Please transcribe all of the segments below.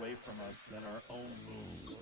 Away from us than our own moves.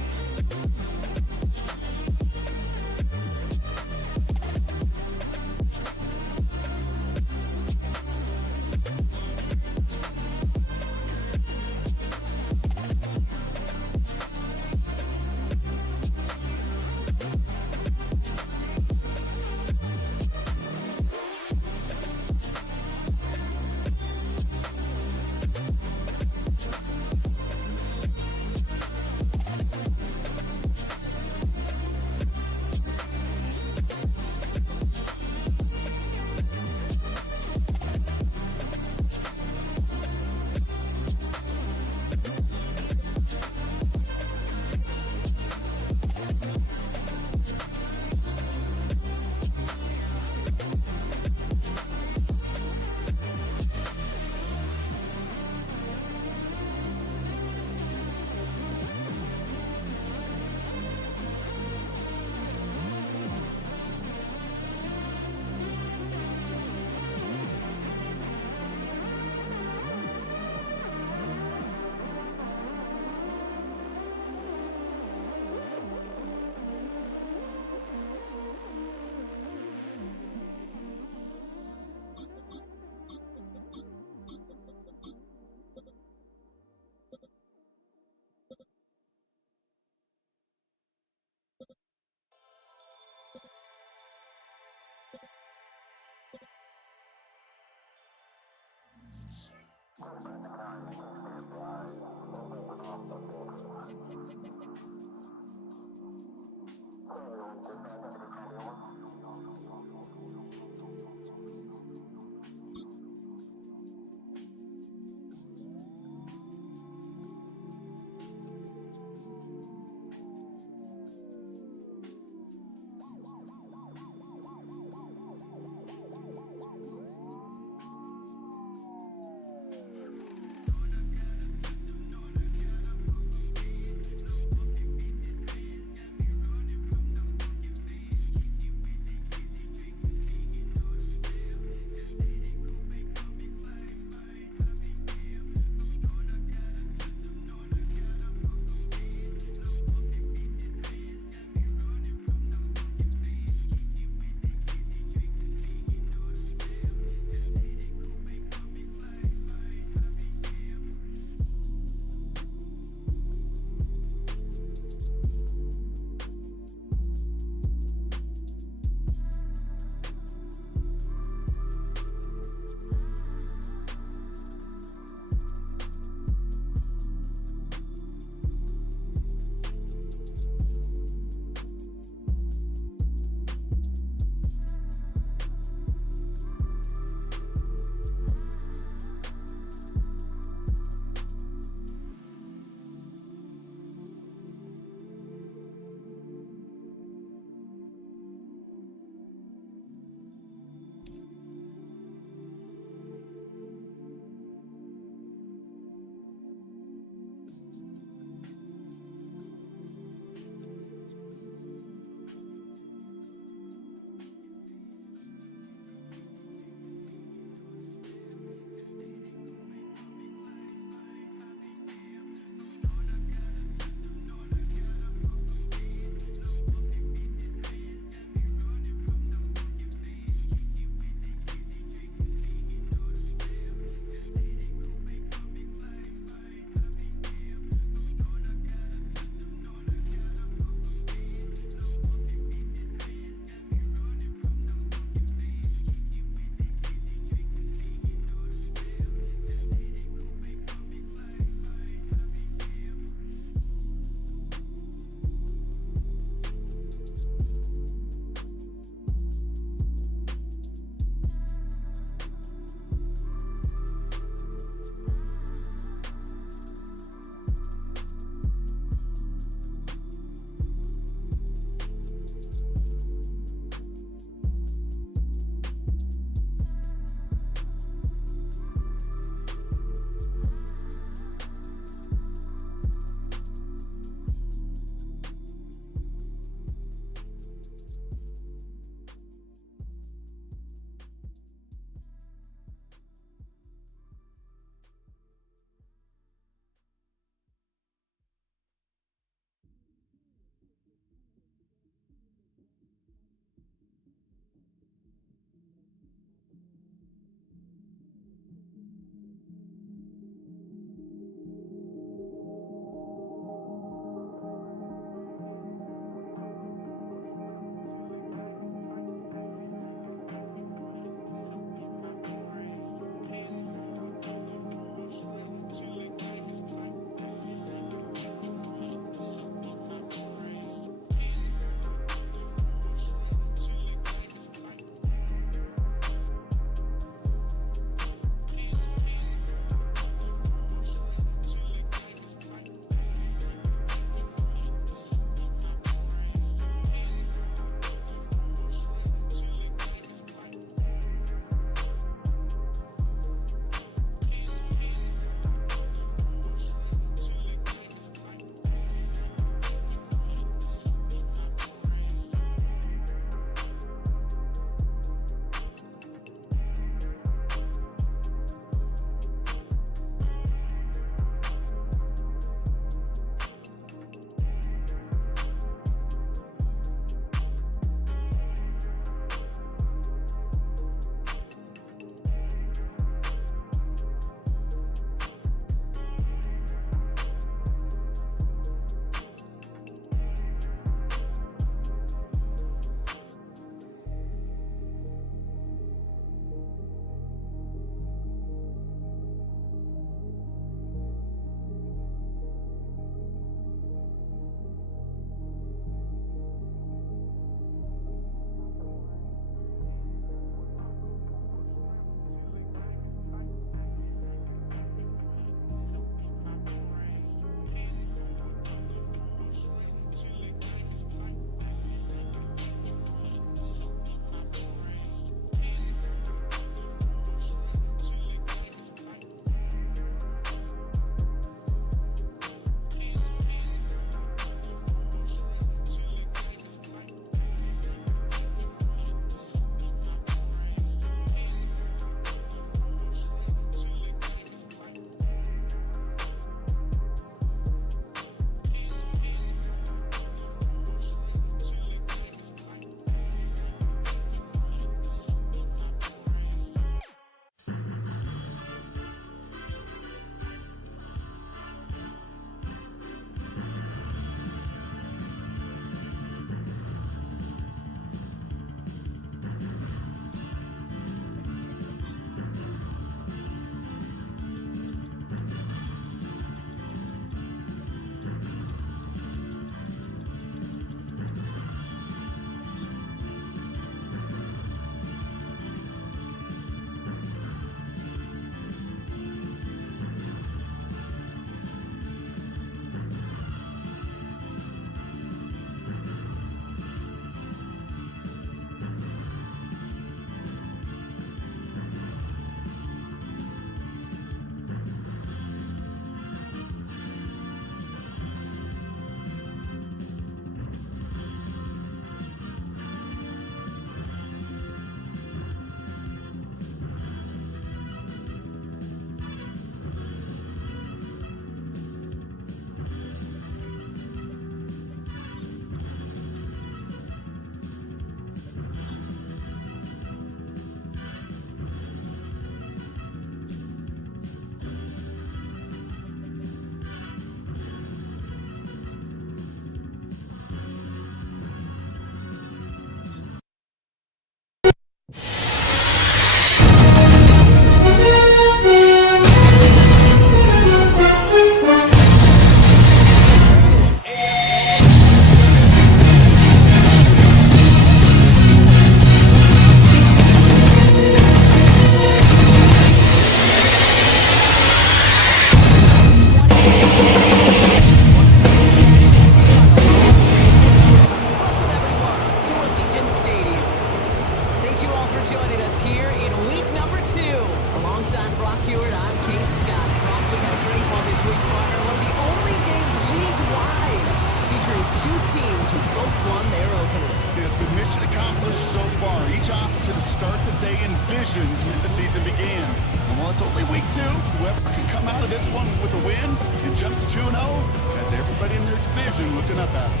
who both won their openers. It's been mission accomplished so far, each off to the start that they envisioned since the season began. And while it's only week 2, whoever can come out of this one with a win and jump to 2-0 has everybody in their division looking up at them.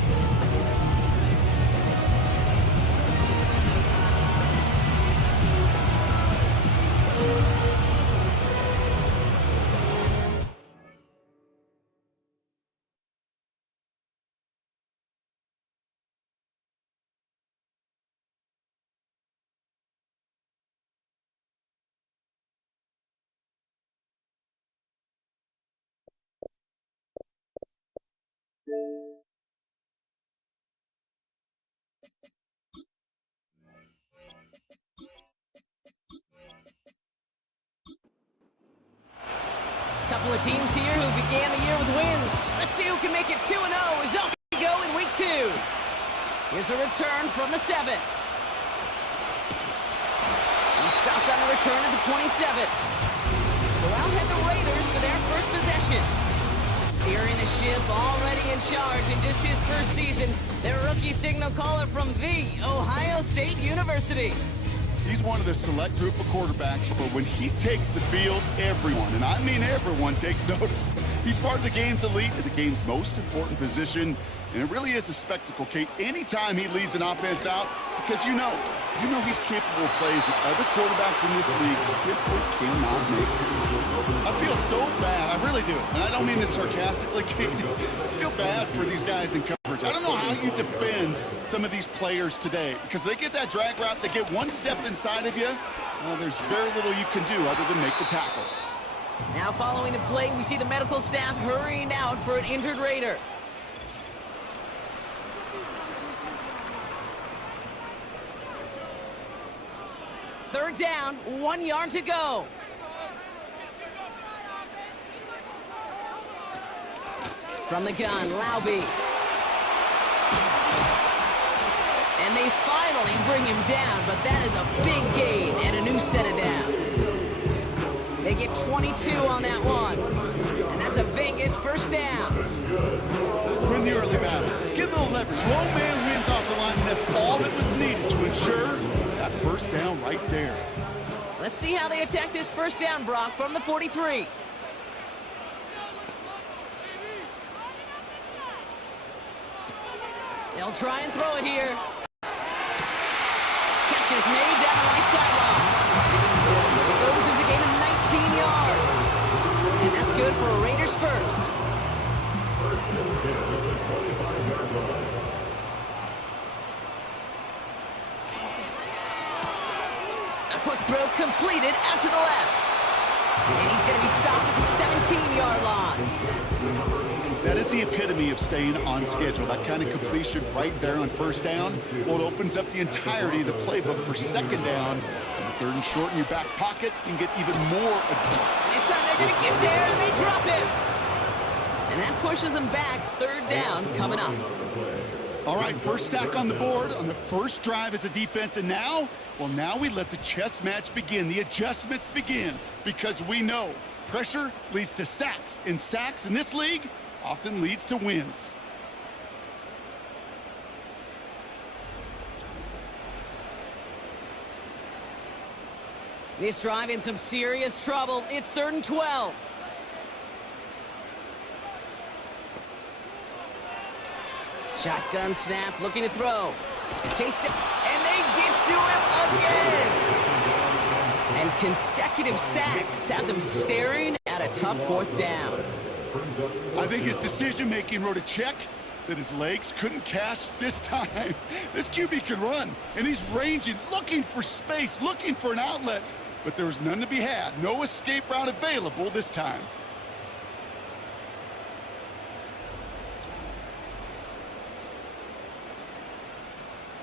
Couple of teams here who began the year with wins. Let's see who can make it 2-0 as off we go in week 2. Here's a return from the 7. He stopped on the return at the 27. So out head the Raiders for their first possession. Steering the ship, already in charge in just his first season, their rookie signal caller from The Ohio State University. He's one of the select group of quarterbacks, but when he takes the field, everyone, and I mean everyone, takes notice. He's part of the game's elite and the game's most important position, and it really is a spectacle, Kate, anytime he leads an offense out, because you know he's capable of plays that other quarterbacks in this league simply cannot make. I feel so bad, I really do, and I don't mean this sarcastically, Kate. I feel bad for these guys in coverage. I don't know how you defend some of these players today, because they get that drag route, they get one step inside of you, well, there's very little you can do other than make the tackle. Now following the play, we see the medical staff hurrying out for an injured Raider. Third down, 1 yard to go. From the gun, Laube. And they finally bring him down, but that is a big gain and a new set of downs. They get 22 on that one. And that's a Vegas first down. Win the early battle. Get a little leverage. Low man wins off the line, and that's all that was needed to ensure that first down right there. Let's see how they attack this first down, Brock, from the 43. They'll try and throw it here. Catch is made down the right sideline. It goes as a gain of 19 yards. And that's good for a Raiders first. A quick throw completed out to the left. And he's going to be stopped at the 17-yard line. That is the epitome of staying on schedule. That kind of completion right there on first down. Well, it opens up the entirety of the playbook for second down. And third and short in your back pocket, you can get even more. This time they're going to get there, and they drop him. And that pushes them back. Third down coming up. All right, first sack on the board on the first drive as a defense. And now, well, now we let the chess match begin. The adjustments begin because we know pressure leads to sacks. And sacks in this league often leads to wins. This drive in some serious trouble. It's 3rd and 12. Shotgun snap, looking to throw. Chased it, and they get to him again. And consecutive sacks have them staring at a tough 4th down. I think his decision-making wrote a check that his legs couldn't catch this time. This QB can run, and he's ranging, looking for space, looking for an outlet. But there was none to be had. No escape route available this time.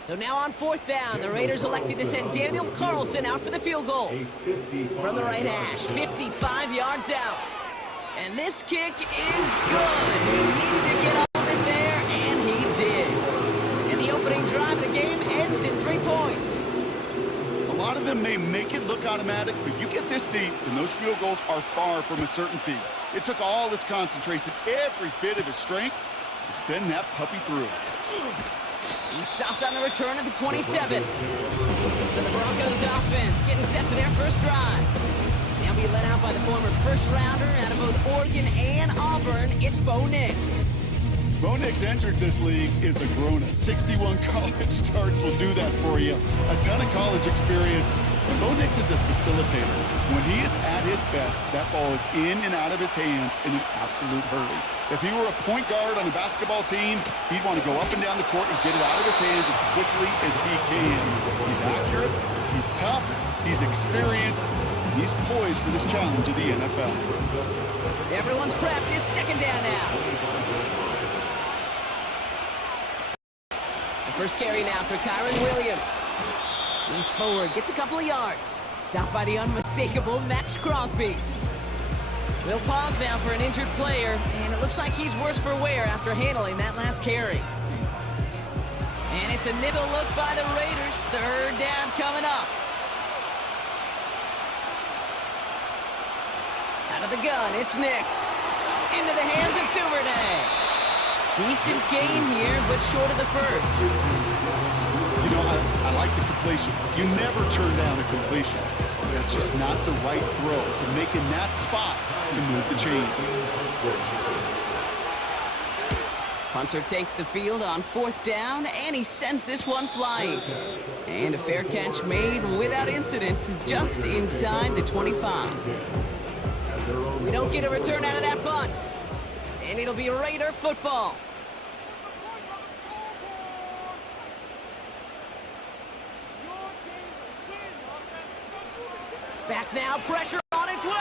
So now on 4th down, the Raiders elected to send Daniel Carlson out for the field goal. From the right hash, 55 yards out. And this kick is good. He needed to get up in there, and he did. And the opening drive of the game ends in 3 points. A lot of them may make it look automatic, but you get this deep, and those field goals are far from a certainty. It took all his concentration, every bit of his strength, to send that puppy through. He stopped on the return at the 27. So the Broncos offense getting set for their first drive. They'll be led out by the former first-rounder out of both Oregon and Auburn. It's Bo Nix. Bo Nix entered this league as a grown-up. 61 college starts will do that for you. A ton of college experience. And Bo Nix is a facilitator. When he is at his best, that ball is in and out of his hands in an absolute hurry. If he were a point guard on a basketball team, he'd want to go up and down the court and get it out of his hands as quickly as he can. He's accurate, he's tough, he's experienced, and he's poised for this challenge of the NFL. Everyone's prepped. It's second down now. First carry now for Kyron Williams. He's forward, gets a couple of yards. Stopped by the unmistakable Max Crosby. We'll pause now for an injured player, and it looks like he's worse for wear after handling that last carry. And it's a nibble look by the Raiders. Third down coming up. Out of the gun, it's Nix. Into the hands of Duvernay. Decent gain here, but short of the first. You know, I like the completion. You never turn down a completion. That's just not the right throw to make in that spot to move the chains. Punter takes the field on fourth down, and he sends this one flying. And a fair catch made without incident, just inside the 25. We don't get a return out of that punt. And it'll be Raider football. Back now, pressure on its way.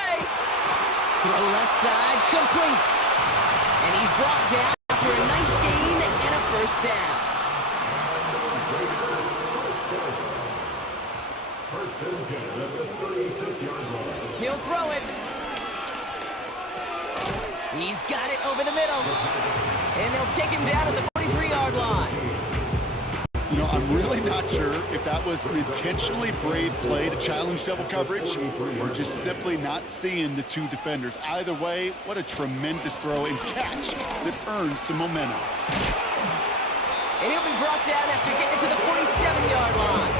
Throw left side, complete. And he's brought down after a nice gain and a first down. He'll throw it. He's got it over the middle. And they'll take him down at the 43-yard line. You know, I'm really not sure if that was an intentionally brave play to challenge double coverage or just simply not seeing the two defenders. Either way, what a tremendous throw and catch that earns some momentum. And he'll be brought down after getting it to the 47-yard line.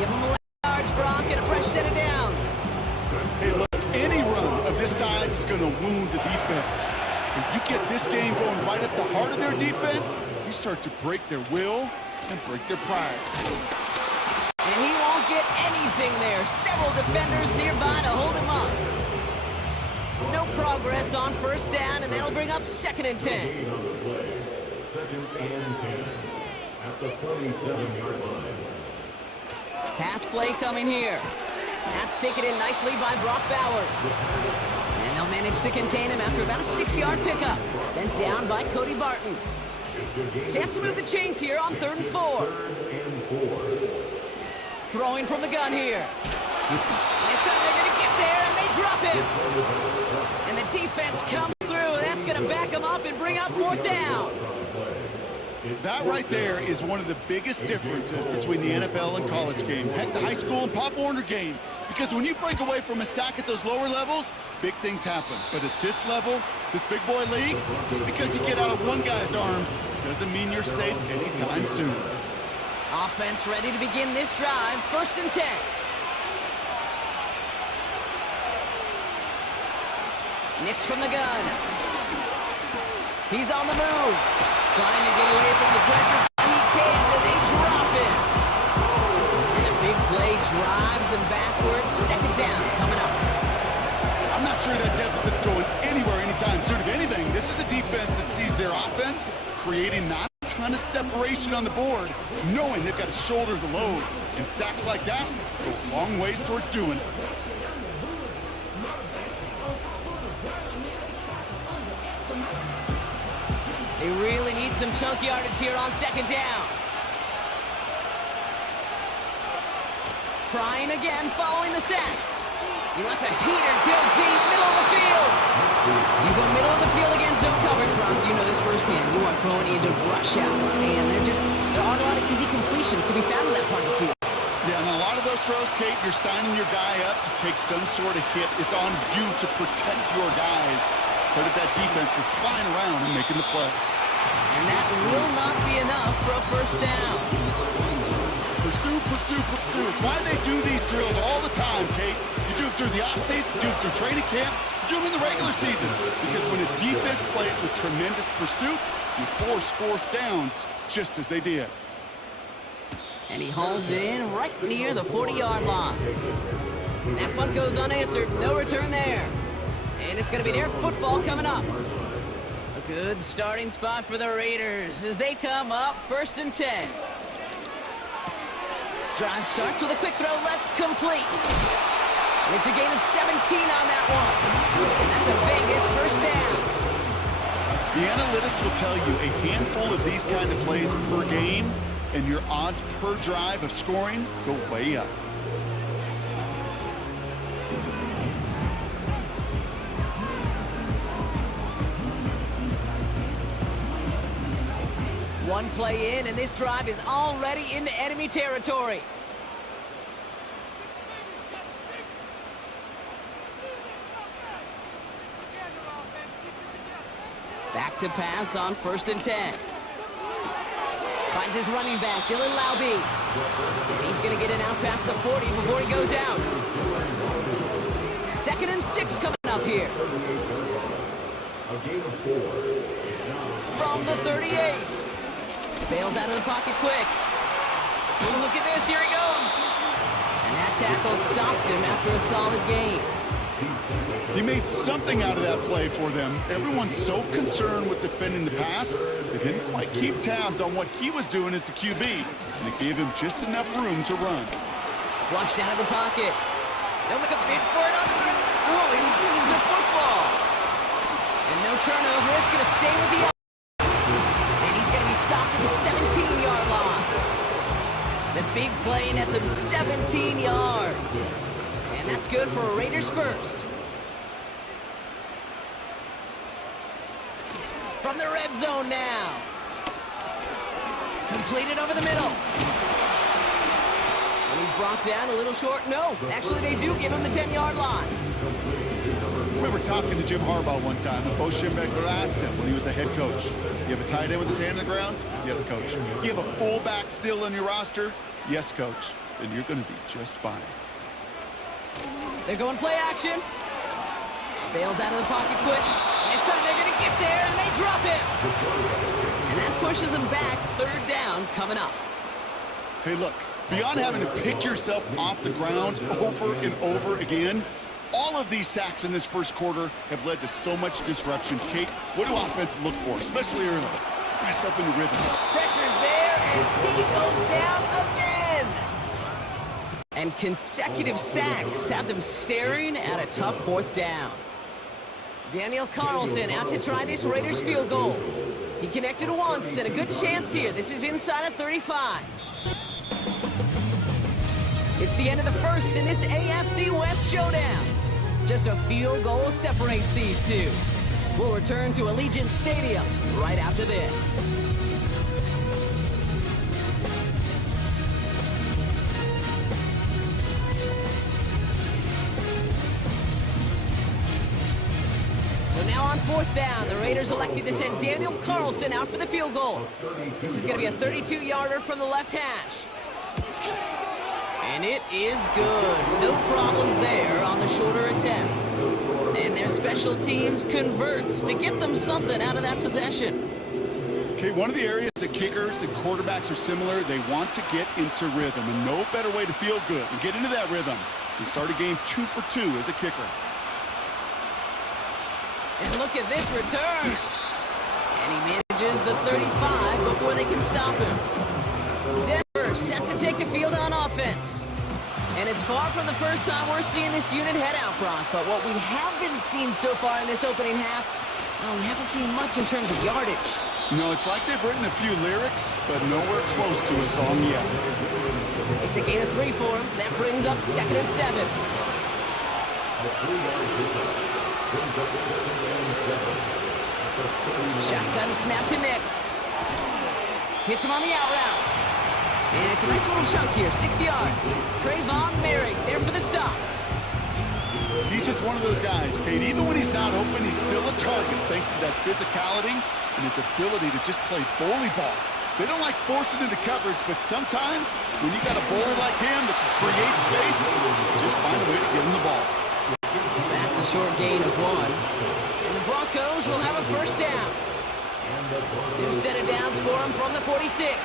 Give him 11 yards, Brock, and a fresh set of downs. Hey, look, any run of this size is going to wound the defense. If you get this game going right at the heart of their defense, you start to break their will and break their pride. And he won't get anything there. Several defenders nearby to hold him up. No progress on first down, and that'll bring up second and 10. Second and 10 at the 47-yard line. Pass play coming here. That's taken in nicely by Brock Bowers. And they'll manage to contain him after about a 6-yard pickup. Sent down by Cody Barton. Chance to move the chains here on 3rd and 4. Throwing from the gun here. This time they're going to get there, and they drop him. And the defense comes through. That's going to back him up and bring up 4th down. That right there is one of the biggest differences between the NFL and college game. Heck, the high school and Pop Warner game. Because when you break away from a sack at those lower levels, big things happen. But at this level, this big boy league, just because you get out of one guy's arms doesn't mean you're safe anytime soon. Offense ready to begin this drive. 1st and 10. Nix from the gun. He's on the move. Trying to get away from the pressure, but he can't, and they drop him. And a big play drives them backwards. 2nd down coming up. I'm not sure that deficit's going anywhere anytime soon. If anything, this is a defense that sees their offense creating not a ton of separation on the board, knowing they've got to shoulder the load. And sacks like that go a long ways towards doing it. They really need some chunk yardage here on 2nd down. Trying again, following the sack. He lets a heater go deep, middle of the field. You go middle of the field against zone coverage, Brock. You know this firsthand. You are throwing into rush hour, and there aren't a lot of easy completions to be found in that part of the field. Yeah, and a lot of those throws, Kate, you're signing your guy up to take some sort of hit. It's on you to protect your guys. Credit that defense for flying around and making the play. And that will not be enough for a first down. Pursue, pursue, pursue. It's why they do these drills all the time, Kate. You do it through the offseason, you do it through training camp, you do them in the regular season. Because when a defense plays with tremendous pursuit, you force fourth downs just as they did. And he hauls it in right near the 40-yard line. That punt goes unanswered. No return there. And it's going to be their football coming up. A good starting spot for the Raiders as they come up 1st and 10. Drive starts with a quick throw left, complete. It's a gain of 17 on that one. And that's a Vegas first down. The analytics will tell you a handful of these kind of plays per game, and your odds per drive of scoring go way up. One play in, and this drive is already into enemy territory. Back to pass on 1st and 10. Finds his running back, Dylan Laube. And he's going to get it out past the 40 before he goes out. 2nd and 6 coming up here. From the 38. Bails out of the pocket quick. Oh, look at this, here he goes. And that tackle stops him after a solid gain. He made something out of that play for them. Everyone's so concerned with defending the pass, they didn't quite keep tabs on what he was doing as a QB, and it gave him just enough room to run. Flushed out of the pocket. They'll make a bid for it on the ground. Oh, he loses the football. And no turnover, it's going to stay with the offense. And he's going to be stopped at the 17-yard line. The big play nets him 17 yards. And that's good for a Raiders first. From the red zone now. Completed over the middle. And he's brought down a little short. No, actually they do give him the 10-yard line. I remember talking to Jim Harbaugh one time, and Bo Schembechler asked him when he was a head coach, you have a tight end with his hand on the ground? Yes, coach. You have a fullback still on your roster? Yes, coach. Then you're going to be just fine. They're going play action. Bails out of the pocket quick. This time they're going to get there, and they drop him. And that pushes them back. 3rd down coming up. Hey, look, beyond having to pick yourself off the ground over and over again, all of these sacks in this first quarter have led to so much disruption. Kate, what do offense look for, especially early? Put yourself in the rhythm. Pressure's there, and he goes down again. And consecutive sacks have them staring at a tough 4th down. Daniel Carlson out to try this Raiders field goal. He connected once, and a good chance here. This is inside of 35. It's the end of the first in this AFC West showdown. Just a field goal separates these two. We'll return to Allegiant Stadium right after this. So now on 4th down, the Raiders elected to send Daniel Carlson out for the field goal. This is going to be a 32-yarder from the left hash. And it is good. No problems there on the shorter attempt. And their special teams converts to get them something out of that possession. Okay, one of the areas that kickers and quarterbacks are similar, they want to get into rhythm. And no better way to feel good and get into that rhythm than start a game 2 for 2 as a kicker. And look at this return. And he manages the 35 before they can stop him. Denver set to take the field on offense. And it's far from the first time we're seeing this unit head out, Brock. But what we haven't seen so far in this opening half, well, we haven't seen much in terms of yardage. No, it's like they've written a few lyrics, but nowhere close to a song yet. It's a gain of 3 for him. That brings up 2nd and 7. Shotgun snap to Nix. Hits him on the out route. And it's a nice little chunk here, 6 yards. Trayvon Merrick there for the stop. He's just one of those guys, Kate. Even when he's not open, he's still a target thanks to that physicality and his ability to just play bully ball. They don't like forcing into coverage, but sometimes when you got a bowler like him that can create space, just find a way to get him the ball. That's a short gain of 1. And the Broncos will have a first down. New set of downs for him from the 46.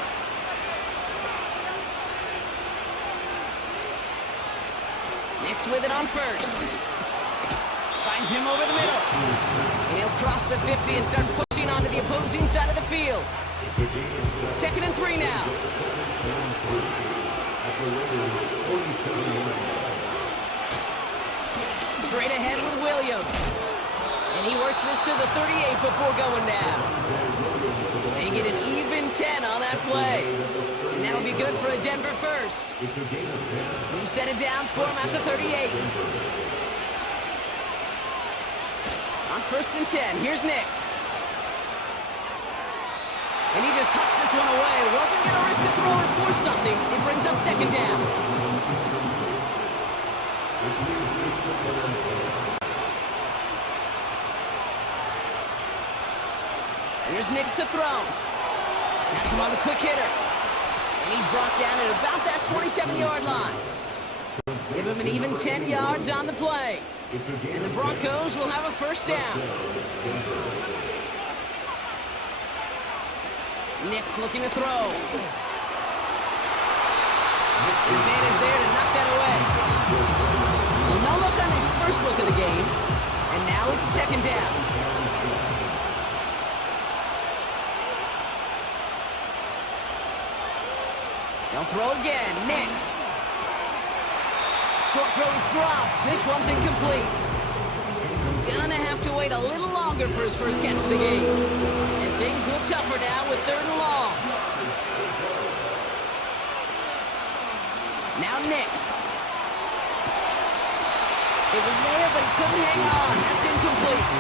Nix with it on first. Finds him over the middle. And he'll cross the 50 and start pushing onto the opposing side of the field. 2nd and 3 now. Straight ahead with Williams. And he works this to the 38 before going down. They get an even 10 on that play. And that'll be good for a Denver first. New set of downs for him at the 38. On 1st and 10, here's Nix. And he just hucks this one away. Wasn't going to risk a throw or force something. It brings up 2nd down. Here's Nix to throw. Has him on the quick hitter. And he's brought down at about that 27-yard line. Give him an even 10 yards on the play. And the Broncos will have a first down. Nix looking to throw. And the man is there to knock that away. Well, no look on his first look of the game. And now it's 2nd down. They'll throw again. Nix. Short throw is dropped. This one's incomplete. Gonna have to wait a little longer for his first catch of the game. And things look tougher now with 3rd and long. Now Nix. It was there, but he couldn't hang on. That's incomplete.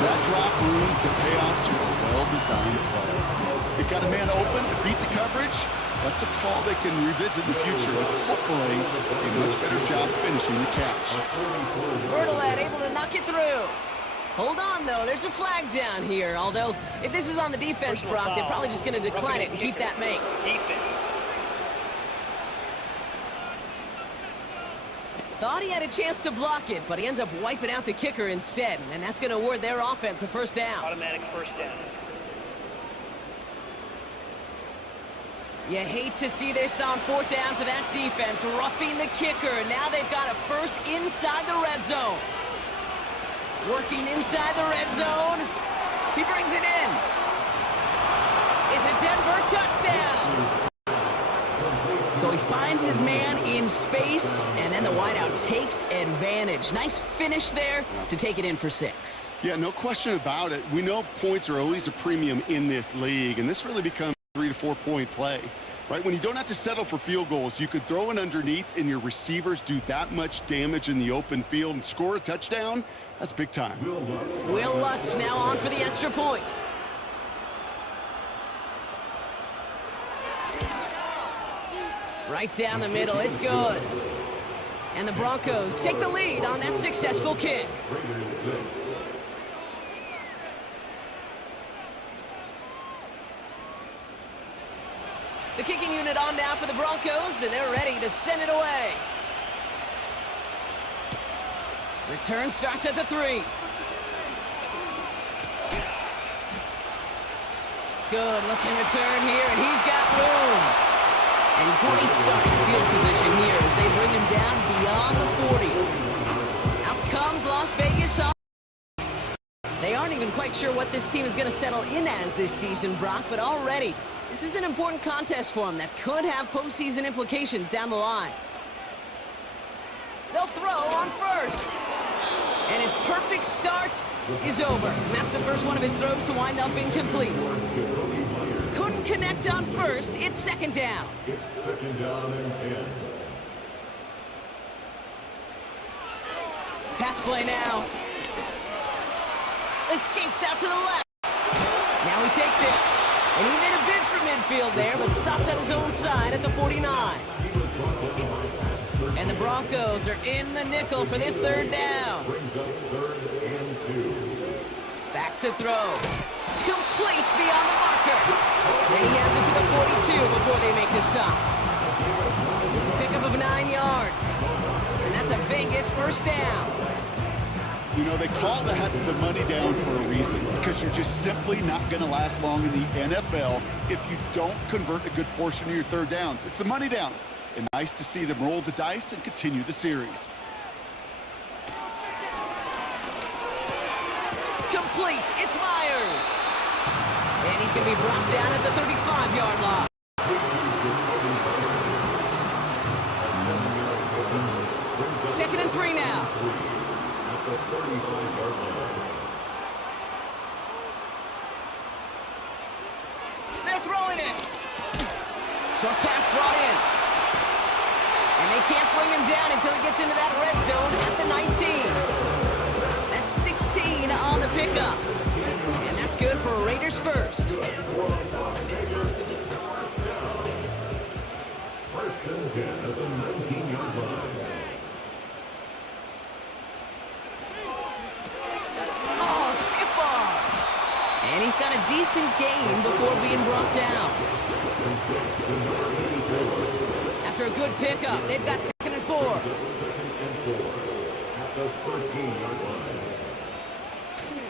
That drop ruins the payoff to a well-designed play. It got a man open to beat the coverage. That's a call they can revisit in the future with hopefully a much better job finishing the catch. Bertolet able to knock it through. Hold on, though. There's a flag down here. Although, if this is on the defense, Brock, they're probably just going to decline it and keep that make. Thought he had a chance to block it, but he ends up wiping out the kicker instead. And that's going to award their offense a first down. Automatic first down. You hate to see this on 4th down for that defense, roughing the kicker. Now they've got a first inside the red zone. Working inside the red zone. He brings it in. It's a Denver touchdown. So he finds his man in space, and then the wideout takes advantage. Nice finish there to take it in for 6. Yeah, no question about it. We know points are always a premium in this league, and this really becomes 3 to 4 point play, right? When you don't have to settle for field goals, you could throw it underneath and your receivers do that much damage in the open field and score a touchdown. That's big time. Will Lutz now on for the extra point. Right down the middle, it's good. And the Broncos take the lead on that successful kick. The kicking unit on now for the Broncos, and they're ready to send it away. Return starts at the 3. Good looking return here, and he's got room. And great starting field position here as they bring him down beyond the 40. Out comes Las Vegas. They aren't even quite sure what this team is going to settle in as this season, Brock, but already this is an important contest for them that could have postseason implications down the line. They'll throw on first. And his perfect start is over. And that's the first one of his throws to wind up incomplete. Couldn't connect on first. It's 2nd down. It's 2nd down and 10. Pass play now. Escapes out to the left. Now he takes it. And he made a bid for midfield there, but stopped on his own side at the 49. And the Broncos are in the nickel for this third down. Brings up 3rd and 2. Back to throw. Complete beyond the marker. And he has it to the 42 before they make the stop. It's a pickup of 9 yards. And that's a Vegas first down. You know, they call that the money down for a reason, because you're just simply not going to last long in the NFL if you don't convert a good portion of your third downs. It's the money down. And nice to see them roll the dice and continue the series. Complete. It's Myers. And he's going to be brought down at the 35-yard line. 2nd and 3 now. At the 35-yard line. They're throwing it. Short pass brought in. And they can't bring him down until he gets into that red zone at the 19. That's 16 on the pickup. And that's good for Raiders first. 1st and 10 at the 19-yard line. Oh, stiff arm. And he's got a decent gain before being brought down. After a good pickup, they've got 2nd and 4. 2nd and 4 at the 13-yard line.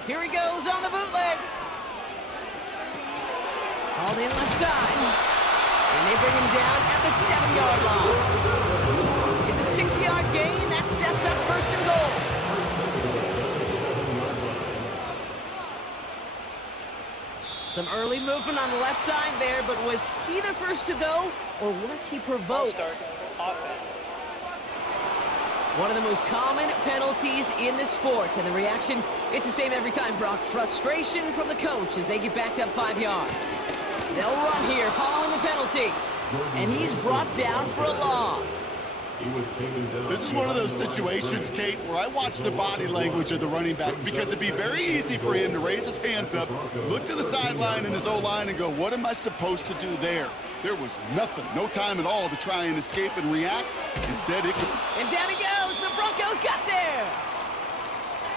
Here he goes on the bootleg. Hauled in left side. And they bring him down at the 7-yard line. It's a 6-yard gain. That sets up 1st and goal. Some early movement on the left side there, but was he the first to go, or was he provoked? One of the most common penalties in the sport, and the reaction, it's the same every time, Brock. Frustration from the coach as they get backed up 5 yards. They'll run here following the penalty, and he's brought down for a loss. He was taken down. This is one of those situations, Kate, where I watch the body language of the running back, because it'd be very easy for him to raise his hands up, look to the sideline in his O-line and go, what am I supposed to do there? There was nothing, no time at all to try and escape and react. Instead, it could... And down he goes. The Broncos got there.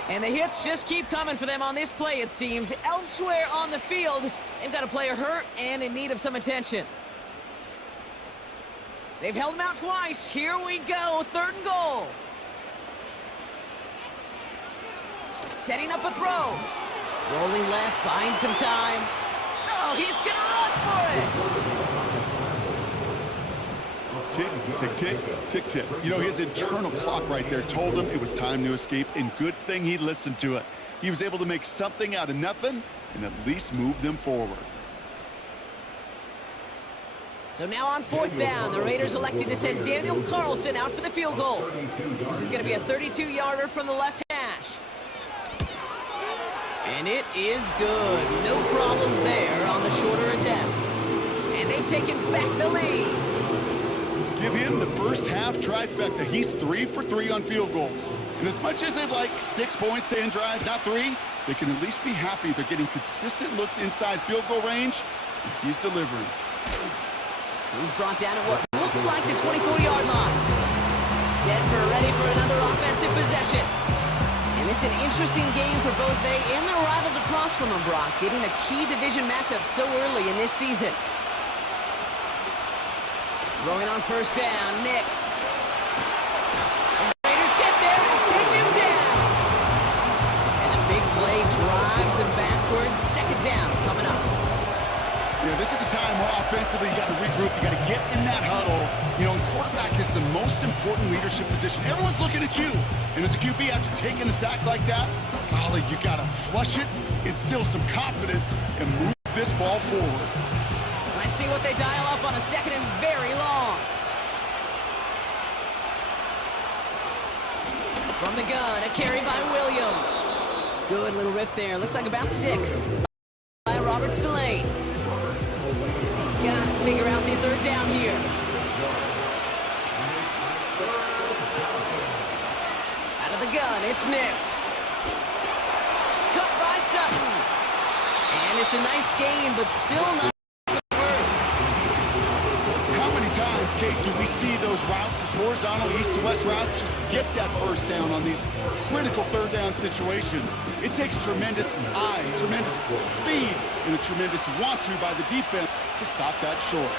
And the hits just keep coming for them on this play, it seems. Elsewhere on the field, they've got a player hurt and in need of some attention. They've held him out twice. Here we go. 3rd and goal. Setting up a throw. Rolling left, buying some time. Oh, he's going to run for it. Tick, tick, tick, tick, tick. You know, his internal clock right there told him it was time to escape, and good thing he listened to it. He was able to make something out of nothing and at least move them forward. So now on 4th down, the Raiders elected to send Daniel Carlson out for the field goal. This is going to be a 32-yarder from the left hash. And it is good. No problems there on the shorter attempt. And they've taken back the lead. Give him the first half trifecta. He's 3 for 3 on field goals. And as much as they'd like 6 points to end drives, not 3, they can at least be happy they're getting consistent looks inside field goal range. He's delivering. He's brought down at what looks like the 24-yard line. Denver ready for another offensive possession. And this is an interesting game for both they and their rivals across from them, Brock, getting a key division matchup so early in this season. Throwing on 1st down, Nix. And the Raiders get there and take him down. And the big play drives them backwards. 2nd down coming up. Yeah, this is a time where offensively you got to regroup, you got to get in that huddle. You know, and quarterback is the most important leadership position. Everyone's looking at you. And as a QB, after taking a sack like that, golly, you got to flush it, instill some confidence, and move this ball forward. Let's see what they dial up on a 2nd and very long. From the gun, a carry by Williams. Good little rip there. Looks like about 6. By Robert Spillane. Gotta figure out these 3rd down here. Out of the gun, it's Nix. Cut by Sutton. And it's a nice gain, but still not. How many times times, Kate, do we see those routes, as horizontal east to west routes, just get that first down on these critical third down situations? It takes tremendous eyes, tremendous speed, and a tremendous want-to by the defense to stop that short.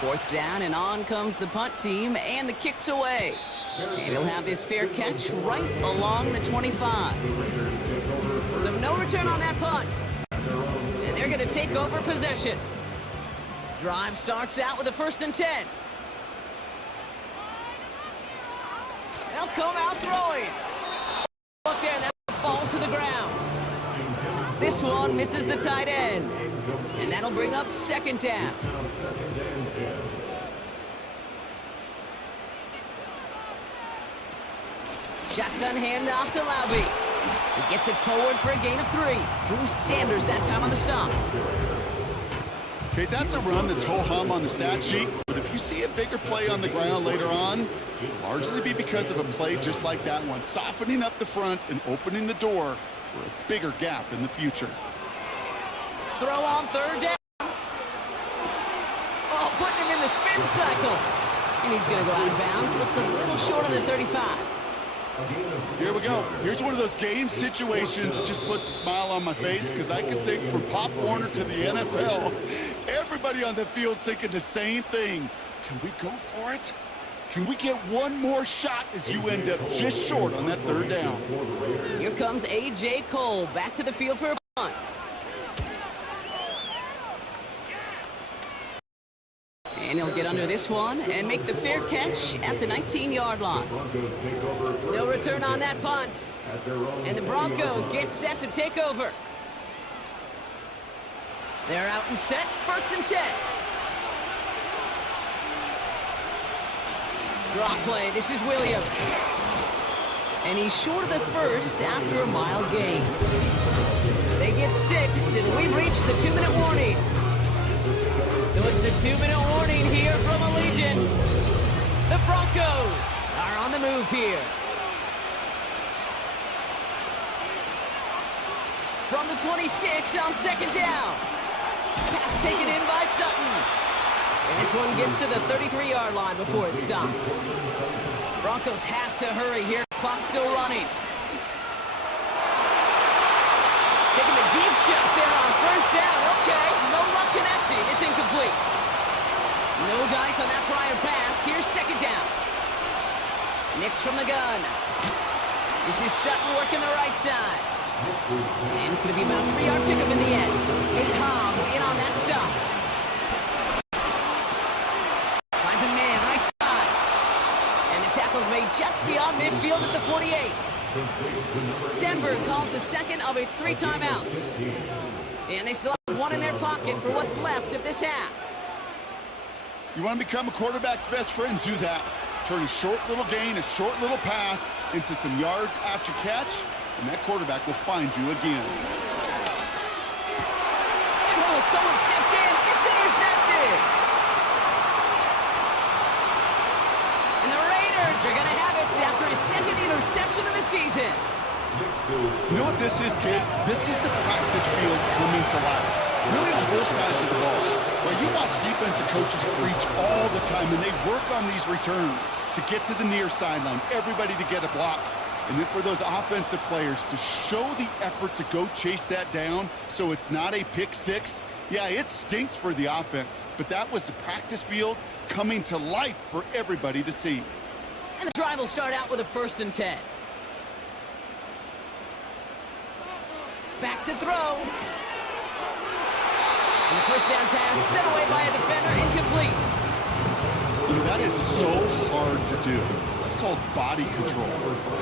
4th down, and on comes the punt team, and the kick's away. And he'll have this fair catch right along the 25. So no return on that punt. And they're going to take over possession. Drive starts out with a 1st and 10. They'll come out throwing. Look there, that falls to the ground. This one misses the tight end. And that'll bring up 2nd down. Shotgun handoff to Laube. He gets it forward for a gain of 3. Drew Sanders that time on the stop. Okay, that's a run that's ho-hum on the stat sheet, but if you see a bigger play on the ground later on, it'll largely be because of a play just like that one, softening up the front and opening the door for a bigger gap in the future. Throw on 3rd down. Oh, putting him in the spin cycle. And he's going to go out of bounds. Looks a little short of the 35. Here we go. Here's one of those game situations that just puts a smile on my face, because I can think from Pop Warner to the NFL, everybody on the field thinking the same thing. Can we go for it? Can we get one more shot as you end up just short on that 3rd down? Here comes A.J. Cole back to the field for a punt. And he'll get under this one and make the fair catch at the 19-yard line. No return on that punt. And the Broncos get set to take over. They're out and set, 1st and 10. Draw play, this is Williams. And he's short of the 1st after a mild gain. They get 6, and we've reached the 2-minute warning. So it's the 2-minute warning here from Allegiant. The Broncos are on the move here. From the 26 on 2nd down. Pass taken in by Sutton. And this one gets to the 33-yard line before it's stopped. Broncos have to hurry here. Clock's still running. Taking a deep shot there on 1st down. Okay, no luck connecting. It's incomplete. No dice on that prior pass. Here's 2nd down. Nix from the gun. This is Sutton working the right side. And it's going to be about a 3-yard pickup in the end. Nate Hobbs in on that stop. Finds a man right side. And the tackle's made just beyond midfield at the 48. Denver calls the 2nd of its 3 timeouts. And they still have 1 in their pocket for what's left of this half. You want to become a quarterback's best friend? Do that. Turn a short little gain, a short little pass into some yards after catch, and that quarterback will find you again. And oh, someone stepped in. It's intercepted. And the Raiders are going to have it after his 2nd interception of the season. You know what this is, kid? This is the practice field coming to life. Really on both sides of the ball. Well, you watch defensive coaches preach all the time, and they work on these returns to get to the near sideline, everybody to get a block. And then for those offensive players to show the effort to go chase that down so it's not a pick 6. Yeah, it stinks for the offense, but that was the practice field coming to life for everybody to see. And the drive will start out with a 1st and 10. Back to throw. And the 1st down pass set away by a defender, incomplete. You know, that is so hard to do. That's called body control.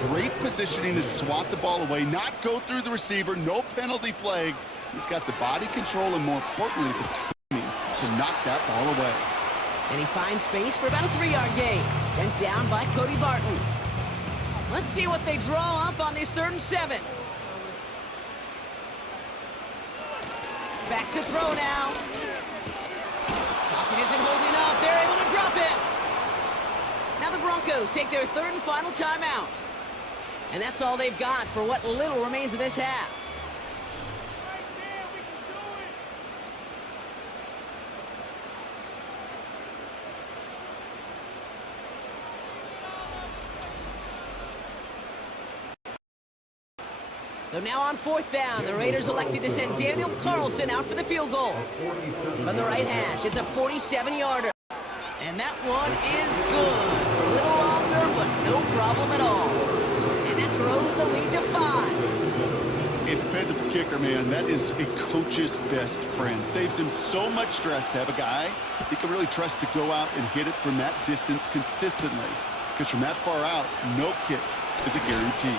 Great positioning to swat the ball away, not go through the receiver, no penalty flag. He's got the body control and, more importantly, the timing to knock that ball away. And he finds space for about a 3-yard gain. Sent down by Cody Barton. Let's see what they draw up on this 3rd and 7. Back to throw now. Pocket isn't holding up. They're able to drop it. Now the Broncos take their 3rd and final timeout. And that's all they've got for what little remains of this half. So now on 4th down, the Raiders elected to send Daniel Carlson out for the field goal. From the right hash, it's a 47-yarder. And that one is good. A little longer, but no problem at all. And that grows the lead to 5. A dependable kicker, man. That is a coach's best friend. Saves him so much stress to have a guy he can really trust to go out and hit it from that distance consistently. Because from that far out, no kick is a guarantee.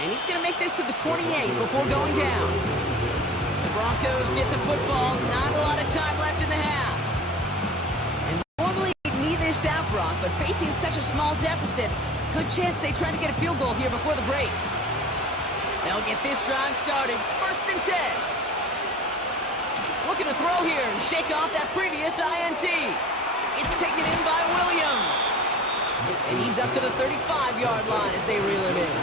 And he's going to make this to the 28 before going down. The Broncos get the football. Not a lot of time left in the half. And normally they'd need this out, Brock, but facing such a small deficit, good chance they try to get a field goal here before the break. They'll get this drive started. 1st and 10. Looking to throw here and shake off that previous INT. It's taken in by Williams. And he's up to the 35-yard line as they reel him in.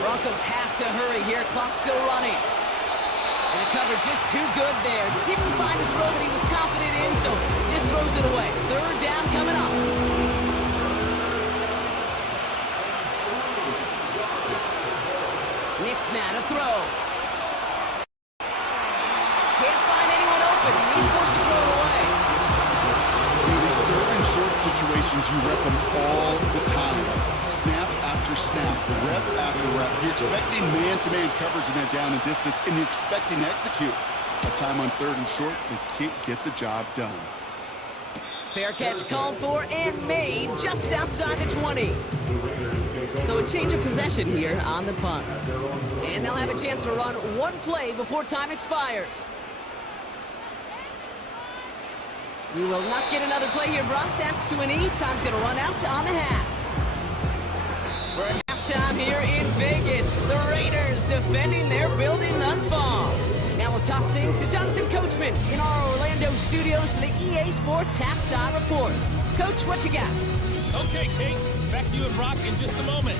Broncos have to hurry here. Clock's still running. And the cover just too good there. Didn't find a throw that he was confident in, so just throws it away. 3rd down coming up. Nick's now to throw. Can't find anyone open. He's forced to throw it away. In these 3rd and short situations, you rep them all the time. Snap after snap, rep after rep. You're expecting man-to-man coverage in that down and distance, and you're expecting to execute. A time on 3rd and short, they can't get the job done. Fair catch called for and made just outside the 20. So a change of possession here on the punt. And they'll have a chance to run one play before time expires. We will not get another play here, Brock. That's to an E. Time's going to run out on the half. We're at halftime here in Vegas. The Raiders defending their building thus far. Now we'll toss things to Jonathan Coachman in our Orlando studios for the EA Sports Halftime Report. Coach, what you got? Okay, Kate, back to you and Brock in just a moment.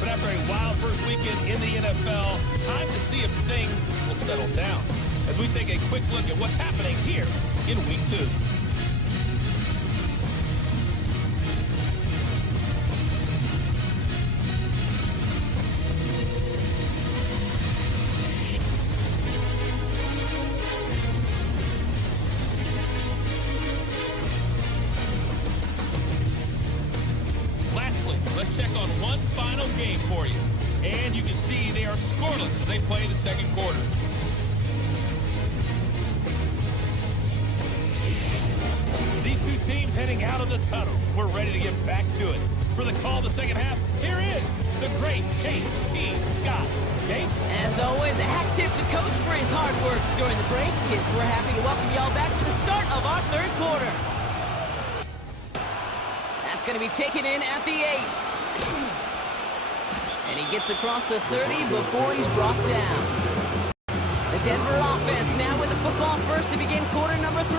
But after a wild first weekend in the NFL, time to see if things will settle down as we take a quick look at what's happening here in Week 2. Let's check on one final game for you. And you can see they are scoreless as they play the 2nd quarter. These two teams heading out of the tunnel. We're ready to get back to it. For the call of the 2nd half, here is the great Kate T. Scott. Kate? As always, a hat tip to Coach for his hard work during the break. Kids, we're happy to welcome y'all back to the start of our 3rd quarter. That's going to be taken in at the 8. And he gets across the 30 before he's brought down. The Denver offense now with the football first to begin quarter number 3.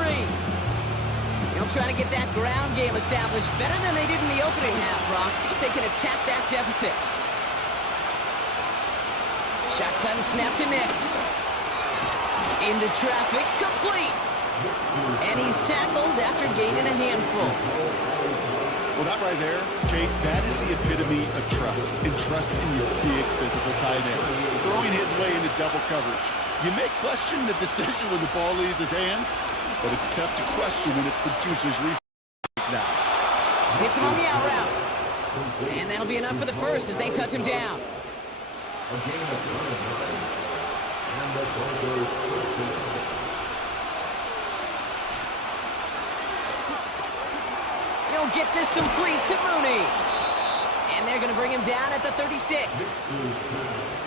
They'll try to get that ground game established better than they did in the opening half, Brock. See if they can attack that deficit. Shotgun snap to Nix. Into traffic, complete. And he's tackled after gaining a handful. Well, that right there, Kate, that is the epitome of trust, and trust in your big physical tight end. Throwing his way into double coverage. You may question the decision when the ball leaves his hands, but it's tough to question when it produces results like that. Hits him on the out route. And that'll be enough for the first as they touch him down. A game of 9, and the Broncos first and 10. He'll get this complete to Mooney. And they're going to bring him down at the 36.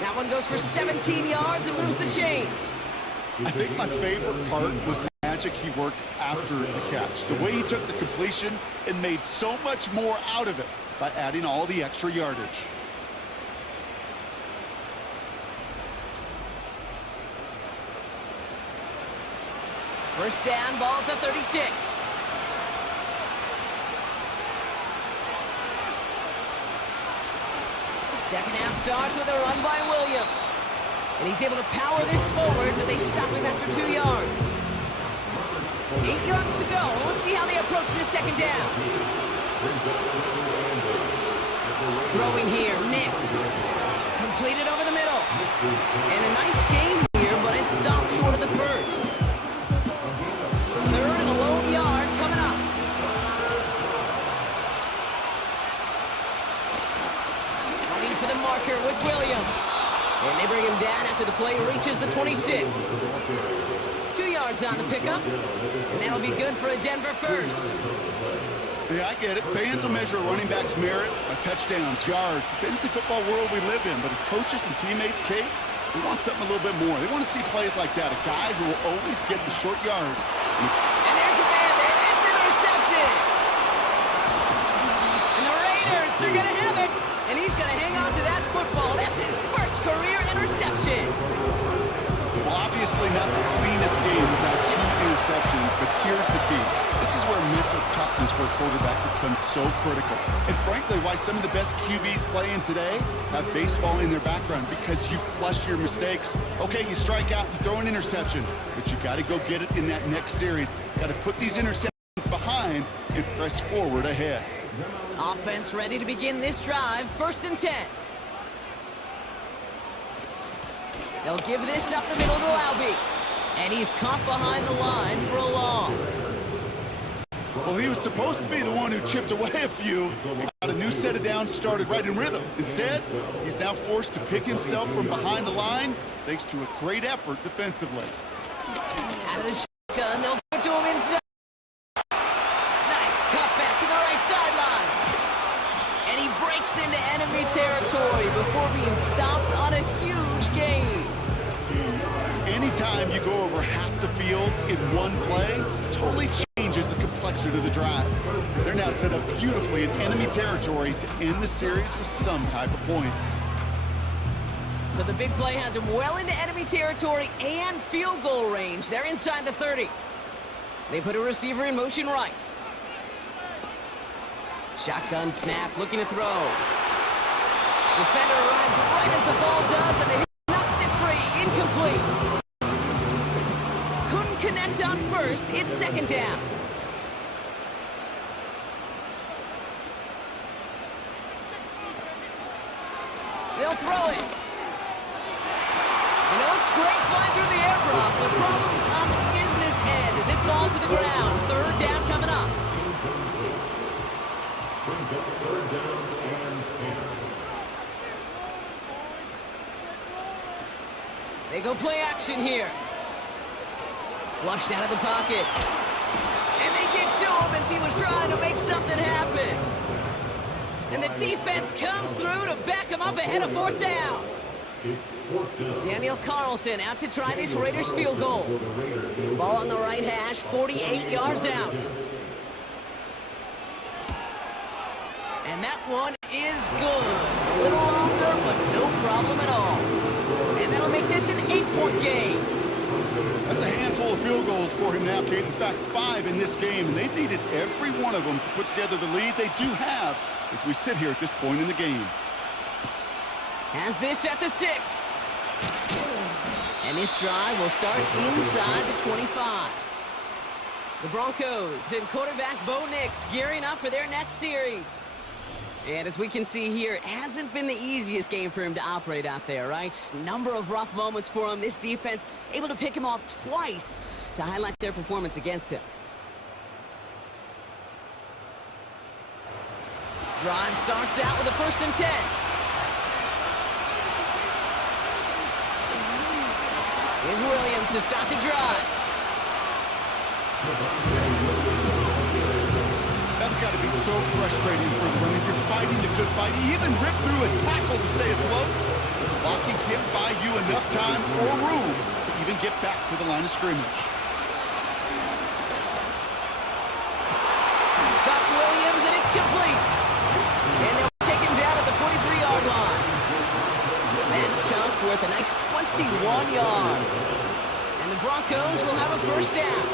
That one goes for 17 yards and moves the chains. I think my favorite part was the magic he worked after the catch. The way he took the completion and made so much more out of it by adding all the extra yardage. First down, ball at the 36. Second half starts with a run by Williams. And he's able to power this forward, but they stop him after 2 yards. 8 yards to go. Let's see how they approach this second down. Throwing here, Nix. Completed over the middle. And a nice game here, but it stopped short of the first. Third and a lone yard coming up. Running for the marker with Williams. And they bring him down after the play reaches the 26. 2 yards on the pickup. And that'll be good for a Denver first. Yeah, I get it. Fans will measure a running back's merit by touchdowns, yards, the fantasy football world we live in. But as coaches and teammates, Kate, we want something a little bit more. They want to see plays like that, a guy who will always get the short yards. And there's a man there. It's intercepted. And the Raiders are going to have it. And he's going to hang on to that football. That's his first career interception. Well, obviously not the cleanest game without 2 interceptions, but here's the key. This is where mental toughness for a quarterback becomes so critical. And frankly, why some of the best QBs playing today have baseball in their background, because you flush your mistakes. Okay, you strike out, you throw an interception, but you got to go get it in that next series. Got to put these interceptions behind and press forward ahead. Offense ready to begin this drive. 1st and 10. They'll give this up the middle to Albee. And he's caught behind the line for a loss. Well, he was supposed to be the one who chipped away a few and got a new set of downs started right in rhythm. Instead, he's now forced to pick himself from behind the line thanks to a great effort defensively. Out of the shotgun, they'll go to him inside. Nice cut back to the right sideline. And he breaks into enemy territory before being stopped on a huge gain. Anytime you go over half the field in one play, totally changes the complexion of the drive. They're now set up beautifully in enemy territory to end the series with some type of points. So the big play has him well into enemy territory and field goal range. They're inside the 30. They put a receiver in motion right. Shotgun snap, looking to throw. Defender arrives right as the ball does, and the knocks it free, incomplete. Couldn't connect on first, it's 2nd down. They'll throw it. And it looks great flying through the air, Brock, but problems on the business end as it falls to the ground. 3rd down coming up. Brings up 3rd down and 10. They go play action here. Flushed out of the pocket. And they get to him as he was trying to make something happen. And the defense comes through to back him up ahead of 4th down. It's 4th down. Daniel Carlson out to try this Raiders field goal. Ball on the right hash, 48 yards out. And that one is good. A little longer, but no problem at all. And that'll make this an 8-point game. That's a handful of field goals for him now, Kate. In fact, 5 in this game, and they've needed every one of them to put together the lead they do have as we sit here at this point in the game. Has this at the 6. And this drive will start inside the 25. The Broncos and quarterback Bo Nix gearing up for their next series. And as we can see here, it hasn't been the easiest game for him to operate out there, right? Number of rough moments for him. This defense able to pick him off twice to highlight their performance against him. Drive starts out with a 1st and 10. Here's Williams to start the drive. That's got to be so frustrating for them. I mean, you're fighting the good fight. You even rip through a tackle to stay afloat. Blocking can't buy you enough time or room to even get back to the line of scrimmage. Got Williams, and it's complete. And they'll take him down at the 43-yard line. That chunk worth a nice 21 yards. And the Broncos will have a 1st down.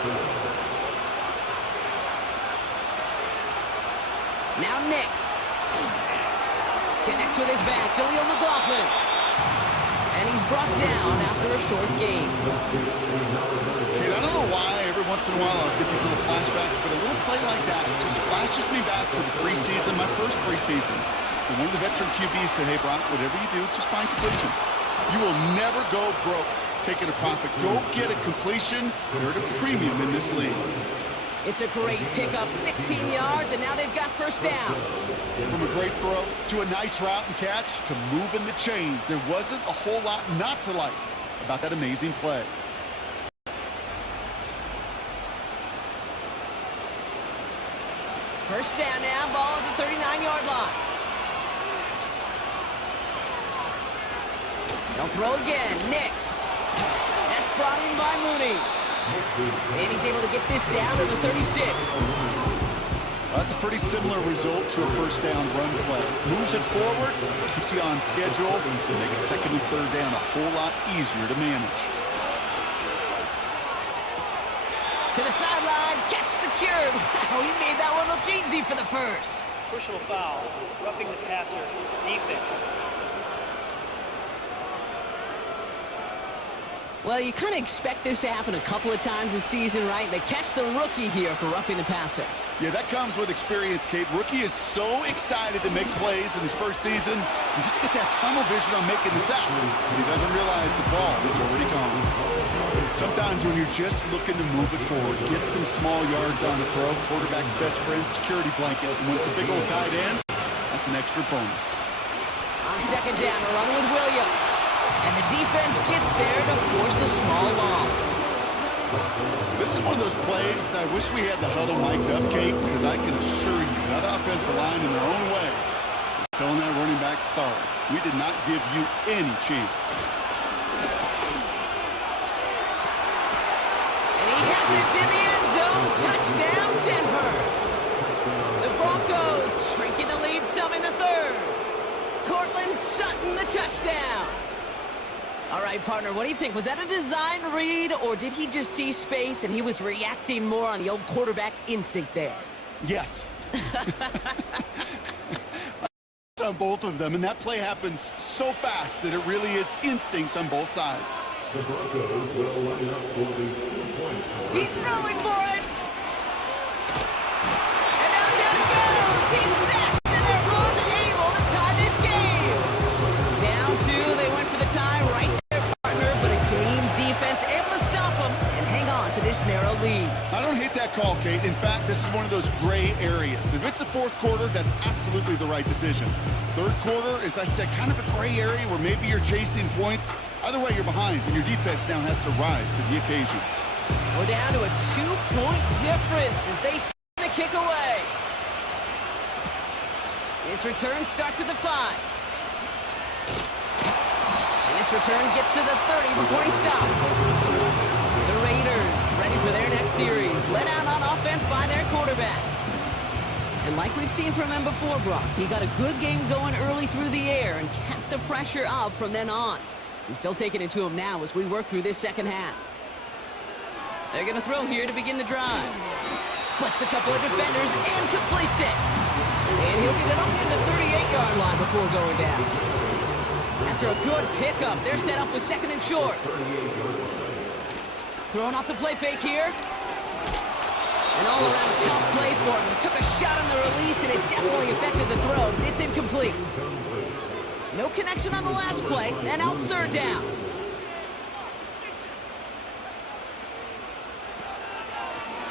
Now Nix. Connects with his back, Jaleel McLaughlin. And he's brought down after a short game. Kate, I don't know why every once in a while I'll get these little flashbacks, but a little play like that just flashes me back to the preseason, my first preseason. And one of the veteran QBs said, hey, Brock, whatever you do, just find completions. You will never go broke taking a profit. Go get a completion. They're at a premium in this league. It's a great pickup, 16 yards, and now they've got first down. From a great throw to a nice route and catch to moving the chains. There wasn't a whole lot not to like about that amazing play. First down now, ball at the 39-yard line. They'll throw again. Nix. That's brought in by Mooney. And he's able to get this down to the 36. That's a pretty similar result to a first down run play. Moves it forward, keeps you on schedule, and makes second and third down a whole lot easier to manage. To the sideline, catch secured. Wow, he made that one look easy for the first. Personal foul, roughing the passer, defense. Well, you kind of expect this to happen a couple of times this season, right? They catch the rookie here for roughing the passer. Yeah, that comes with experience, Kate. Rookie is so excited to make plays in his first season. You just get that tunnel vision on making this out. But he doesn't realize the ball is already gone. Sometimes when you're just looking to move it forward, get some small yards on the throw, quarterback's best friend, security blanket. And when it's a big old tight end, that's an extra bonus. On second down, they're running with Williams. And the defense gets there to force a small loss. This is one of those plays that I wish we had the huddle mic'd up, Kate, because I can assure you that offensive line in their own way is telling that running back, sorry, we did not give you any chance. And he has it in the end zone. Touchdown, Denver. The Broncos shrinking the lead some in the third. Cortland Sutton, the touchdown. All right, partner, what do you think? Was that a design read, or did he just see space and he was reacting more on the old quarterback instinct there? Yes. On both of them, and that play happens so fast that it really is instincts on both sides. The Broncos will line up for the 2-point. He's throwing for it! And now down he goes! He's sacked, and they're unable to tie this game! Down two, they went for the tie right there, partner, but a game defense able to stop them and hang on to this narrow lead. I don't hate that call, Kate. In fact, this is one of those gray areas. If it's the fourth quarter, that's absolutely the right decision. Third quarter, as I said, kind of a gray area where maybe you're chasing points. Either way, you're behind, and your defense now has to rise to the occasion. We're down to a 2-point difference as they send the kick away. This return starts at the 5. And this return gets to the 30 before he stopped. The Raiders ready for their next series. Let out on offense by their quarterback. And like we've seen from him before, Brock, he got a good game going early through the air and kept the pressure up from then on. He's still taking it to him now as we work through this second half. They're going to throw here to begin the drive. Splits a couple of defenders and completes it. And he'll get it up to the 38-yard line before going down. After a good pickup, they're set up with second and short. Throwing off the play fake here. An all-around tough play for him. He took a shot on the release, and it definitely affected the throw. It's incomplete. No connection on the last play, and now it's third down.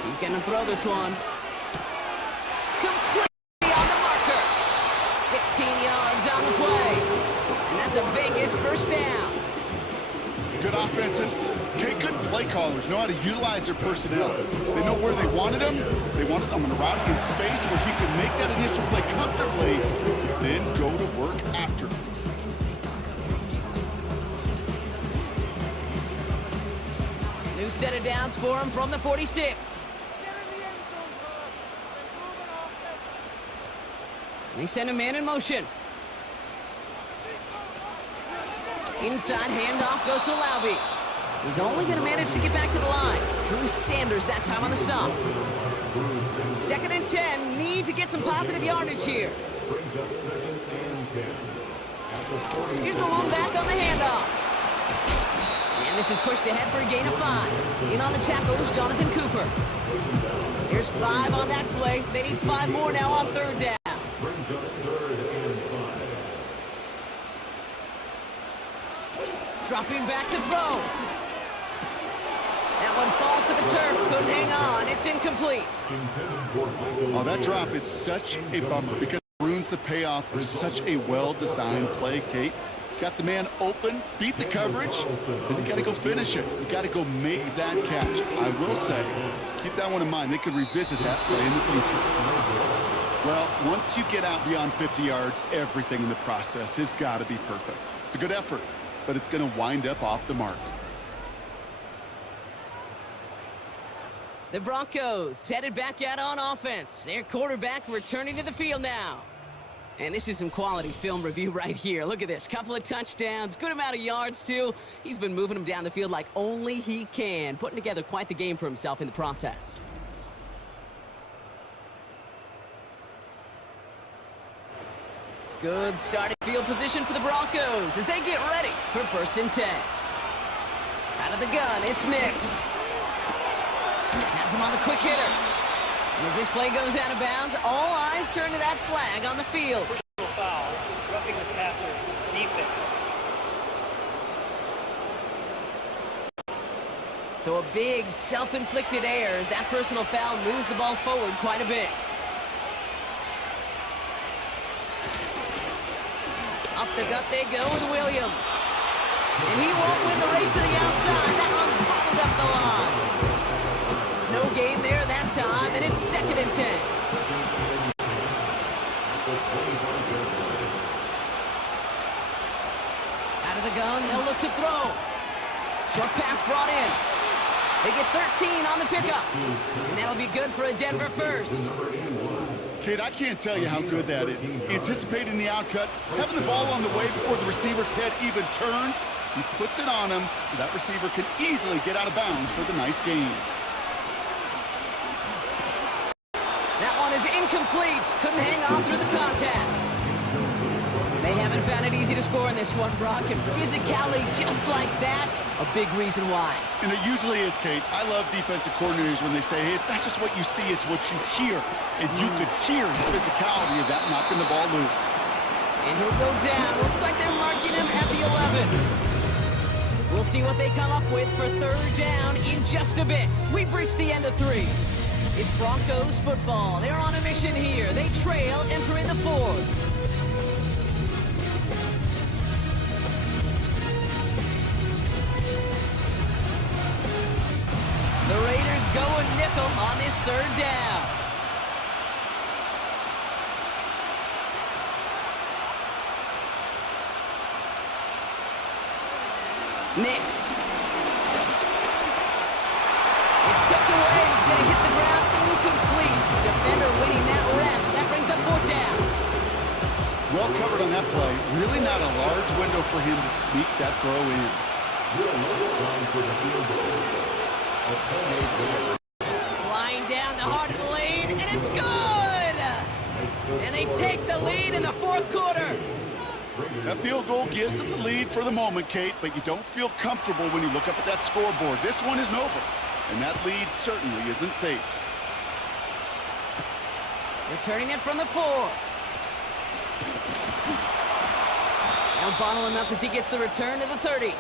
He's going to throw this one. Completely on the marker. 16 yards on the play. And that's a Vegas first down. Good offenses. Okay, good play callers know how to utilize their personnel. They know where they wanted them. They wanted them on a route in space where he could make that initial play comfortably, then go to work after. New set of downs for him from the 46. They send a man in motion. Inside handoff goes to Laube. He's only going to manage to get back to the line. Drew Sanders that time on the stop. 2nd and 10. Need to get some positive yardage here. Here's the lone back on the handoff. And this is pushed ahead for a gain of 5. In on the tackle was Jonathan Cooper. Here's 5 on that play. They need 5 more now on third down. Brings up 3rd and 5. looking back to throw. That one falls to the turf. Couldn't hang on. It's incomplete. Oh, that drop is such a bummer because it ruins the payoff of such a well-designed play, Kate. Got the man open, beat the coverage, then you got to go finish it. You got to go make that catch. I will say, keep that one in mind. They could revisit that play in the future. Well, once you get out beyond 50 yards, everything in the process has got to be perfect. It's a good effort, but it's going to wind up off the mark. The Broncos headed back out on offense. Their quarterback returning to the field now. And this is some quality film review right here. Look at this. Couple of touchdowns. Good amount of yards, too. He's been moving them down the field like only he can. Putting together quite the game for himself in the process. Good starting field position for the Broncos as they get ready for 1st and 10. Out of the gun, it's Nix. Has him on the quick hitter. And as this play goes out of bounds, all eyes turn to that flag on the field. Foul, roughing the passer, defense. So a big self-inflicted error as that personal foul moves the ball forward quite a bit. Up the gut they go with Williams. And he won't win the race to the outside. That one's bottled up the line. No gain there that time, and it's 2nd and 10. Out of the gun, they'll look to throw. Short pass brought in. They get 13 on the pickup. And that'll be good for a Denver first. Kate, I can't tell you how good that is. Anticipating the outcut, having the ball on the way before the receiver's head even turns. He puts it on him so that receiver can easily get out of bounds for the nice gain. That one is incomplete. Couldn't hang on through the contact. They haven't found it easy to score in this one, Brock, and physicality just like that, a big reason why. And it usually is, Kate. I love defensive coordinators when they say, hey, it's not just what you see, it's what you hear. And you could hear the physicality of that knocking the ball loose. And he'll go down. Looks like they're marking him at the 11. We'll see what they come up with for 3rd down in just a bit. We've reached the end of 3. It's Broncos football. They're on a mission here. They trail entering the 4th. The Raiders go a nickel on this 3rd down. Nix. It's tipped away. He's going to hit the ground. Incomplete. Defender waiting that rep. That brings up 4th down. Well covered on that play. Really not a large window for him to sneak that throw in. Flying down the heart of the lane, and it's good! And they take the lead in the 4th quarter. That field goal gives them the lead for the moment, Kate, but you don't feel comfortable when you look up at that scoreboard. This one isn't over, and that lead certainly isn't safe. Returning it from the 4. Now bottle him up as he gets the return to the 30.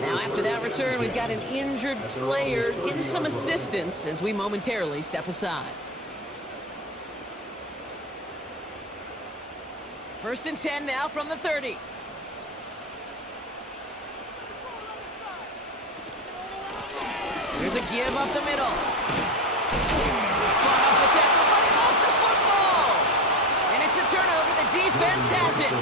Now after that return, we've got an injured player getting some assistance as we momentarily step aside. 1st and 10 now from the 30. There's a give up the middle. Fought off the tackle, but he lost the football! And it's a turnover. The defense has it.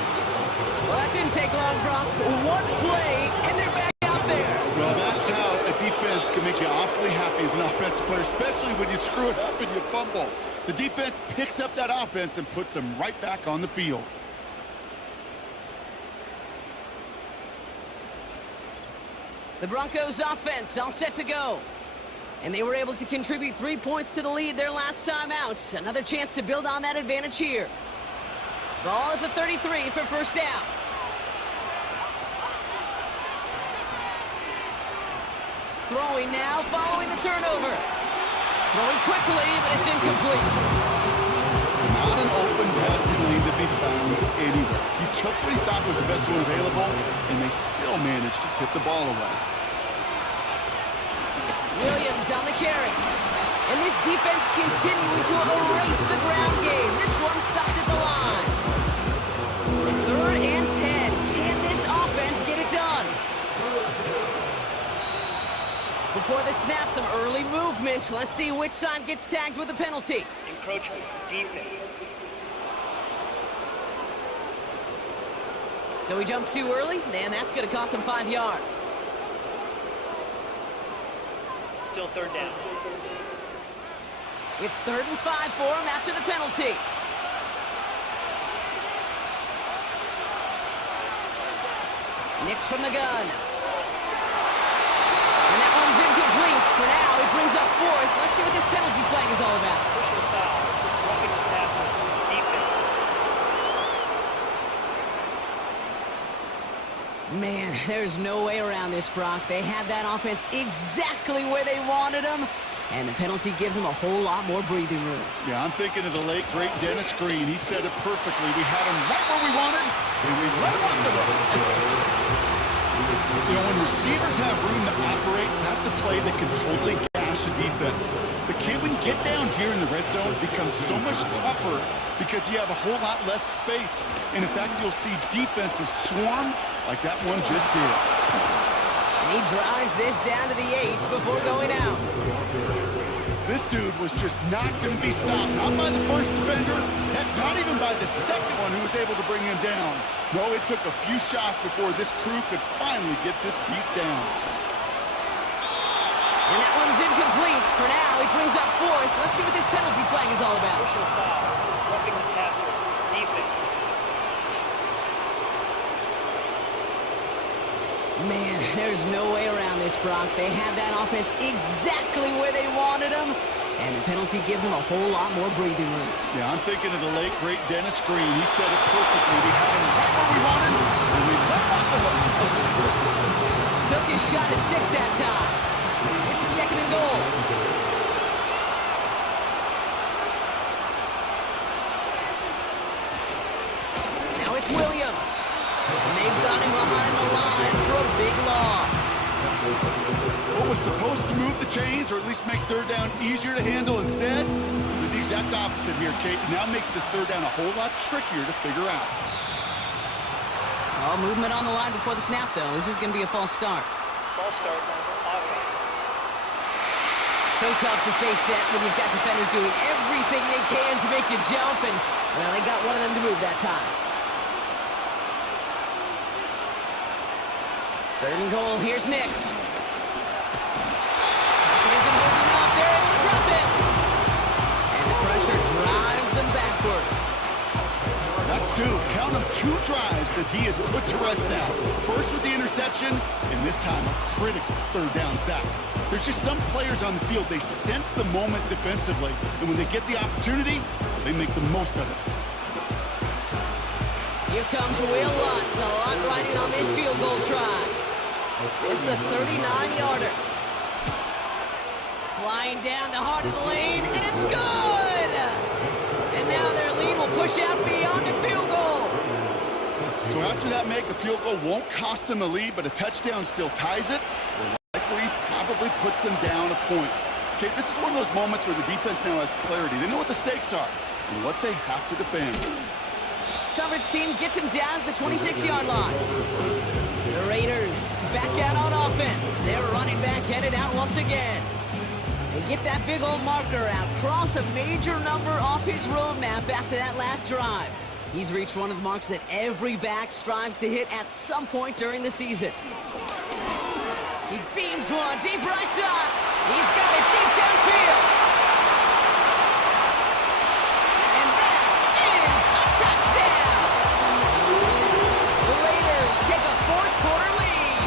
Well, that didn't take long, Brock. One play, and they're back out there. Well, that's how a defense can make you awfully happy as an offensive player, especially when you screw it up and you fumble. The defense picks up that offense and puts them right back on the field. The Broncos offense all set to go. And they were able to contribute 3 points to the lead their last time out. Another chance to build on that advantage here. Ball at the 33 for 1st down. Throwing now, following the turnover. Throwing quickly, but it's incomplete. Not an open passing lane to be found anywhere. He took what he thought was the best one available, and they still managed to tip the ball away. Williams on the carry. And this defense continuing to erase the ground game. This one stopped at the line. 3rd and 10. Can this offense get it done? Before the snap, some early movement. Let's see which side gets tagged with a penalty. Encroachment, defense. So he jumped too early, and that's going to cost him 5 yards. Still 3rd down. It's 3rd and 5 for him after the penalty. Nix from the gun. And that one's incomplete. For now, it brings up 4th. Let's see what this penalty flag is all about. Personal foul. Roughing the passer. Defense. Man, there's no way around this, Brock. They had that offense exactly where they wanted them, and the penalty gives them a whole lot more breathing room. Yeah, I'm thinking of the late, great Dennis Green. He said it perfectly. We had him right where we wanted, and we let him off the hook. You know, when receivers have room to operate, that's a play that can totally gash a defense. But when you get down here in the red zone, it becomes so much tougher because you have a whole lot less space. And in fact, you'll see defenses swarm like that one just did. And he drives this down to the 8 before going out. This dude was just not going to be stopped. Not by the first defender. Heck, not even by the second one who was able to bring him down. No, it took a few shots before this crew could finally get this beast down. And that one's incomplete. For now, he brings up 4th. Let's see what this penalty flag is all about. Personal foul. Roughing the passer. Defense. Man, there's no way around this, Brock. They had that offense exactly where they wanted them, and the penalty gives them a whole lot more breathing room. Yeah, I'm thinking of the late, great Dennis Green. He said it perfectly. We had him right where we wanted, and we let him off the hook. Took his shot at 6 that time. It's 2nd and goal. Now it's Williams. And they've got him behind the line for a big loss. What was supposed to move the chains, or at least make 3rd down easier to handle instead, did the exact opposite here, Kate. Now makes this 3rd down a whole lot trickier to figure out. Oh, movement on the line before the snap, though. This is going to be a false start. False start. Offense. So tough to stay set when you've got defenders doing everything they can to make you jump, and, well, they got one of them to move that time. 3rd and goal. Here's Nix. Pocket isn't holding up. They're able to drop it. And the pressure drives them backwards. That's 2. Count them 2 drives that he has put to rest now. First with the interception, and this time a critical 3rd down sack. There's just some players on the field, they sense the moment defensively, and when they get the opportunity, they make the most of it. Here comes Will Lutz. A lot riding on this field goal try. It's a 39-yarder. Flying down the heart of the lane, and it's good! And now their lead will push out beyond the field goal. So after that make, a field goal won't cost them a lead, but a touchdown still ties it. Likely probably puts them down a point. Okay, this is one of those moments where the defense now has clarity. They know what the stakes are and what they have to defend. Coverage team gets him down at the 26-yard line. The Raiders back out on offense. Their running back headed out once again. They get that big old marker out, cross a major number off his roadmap after that last drive. He's reached one of the marks that every back strives to hit at some point during the season. He beams one deep right side. He's got it deep downfield. And that is a touchdown. The Raiders take a 4th quarter lead.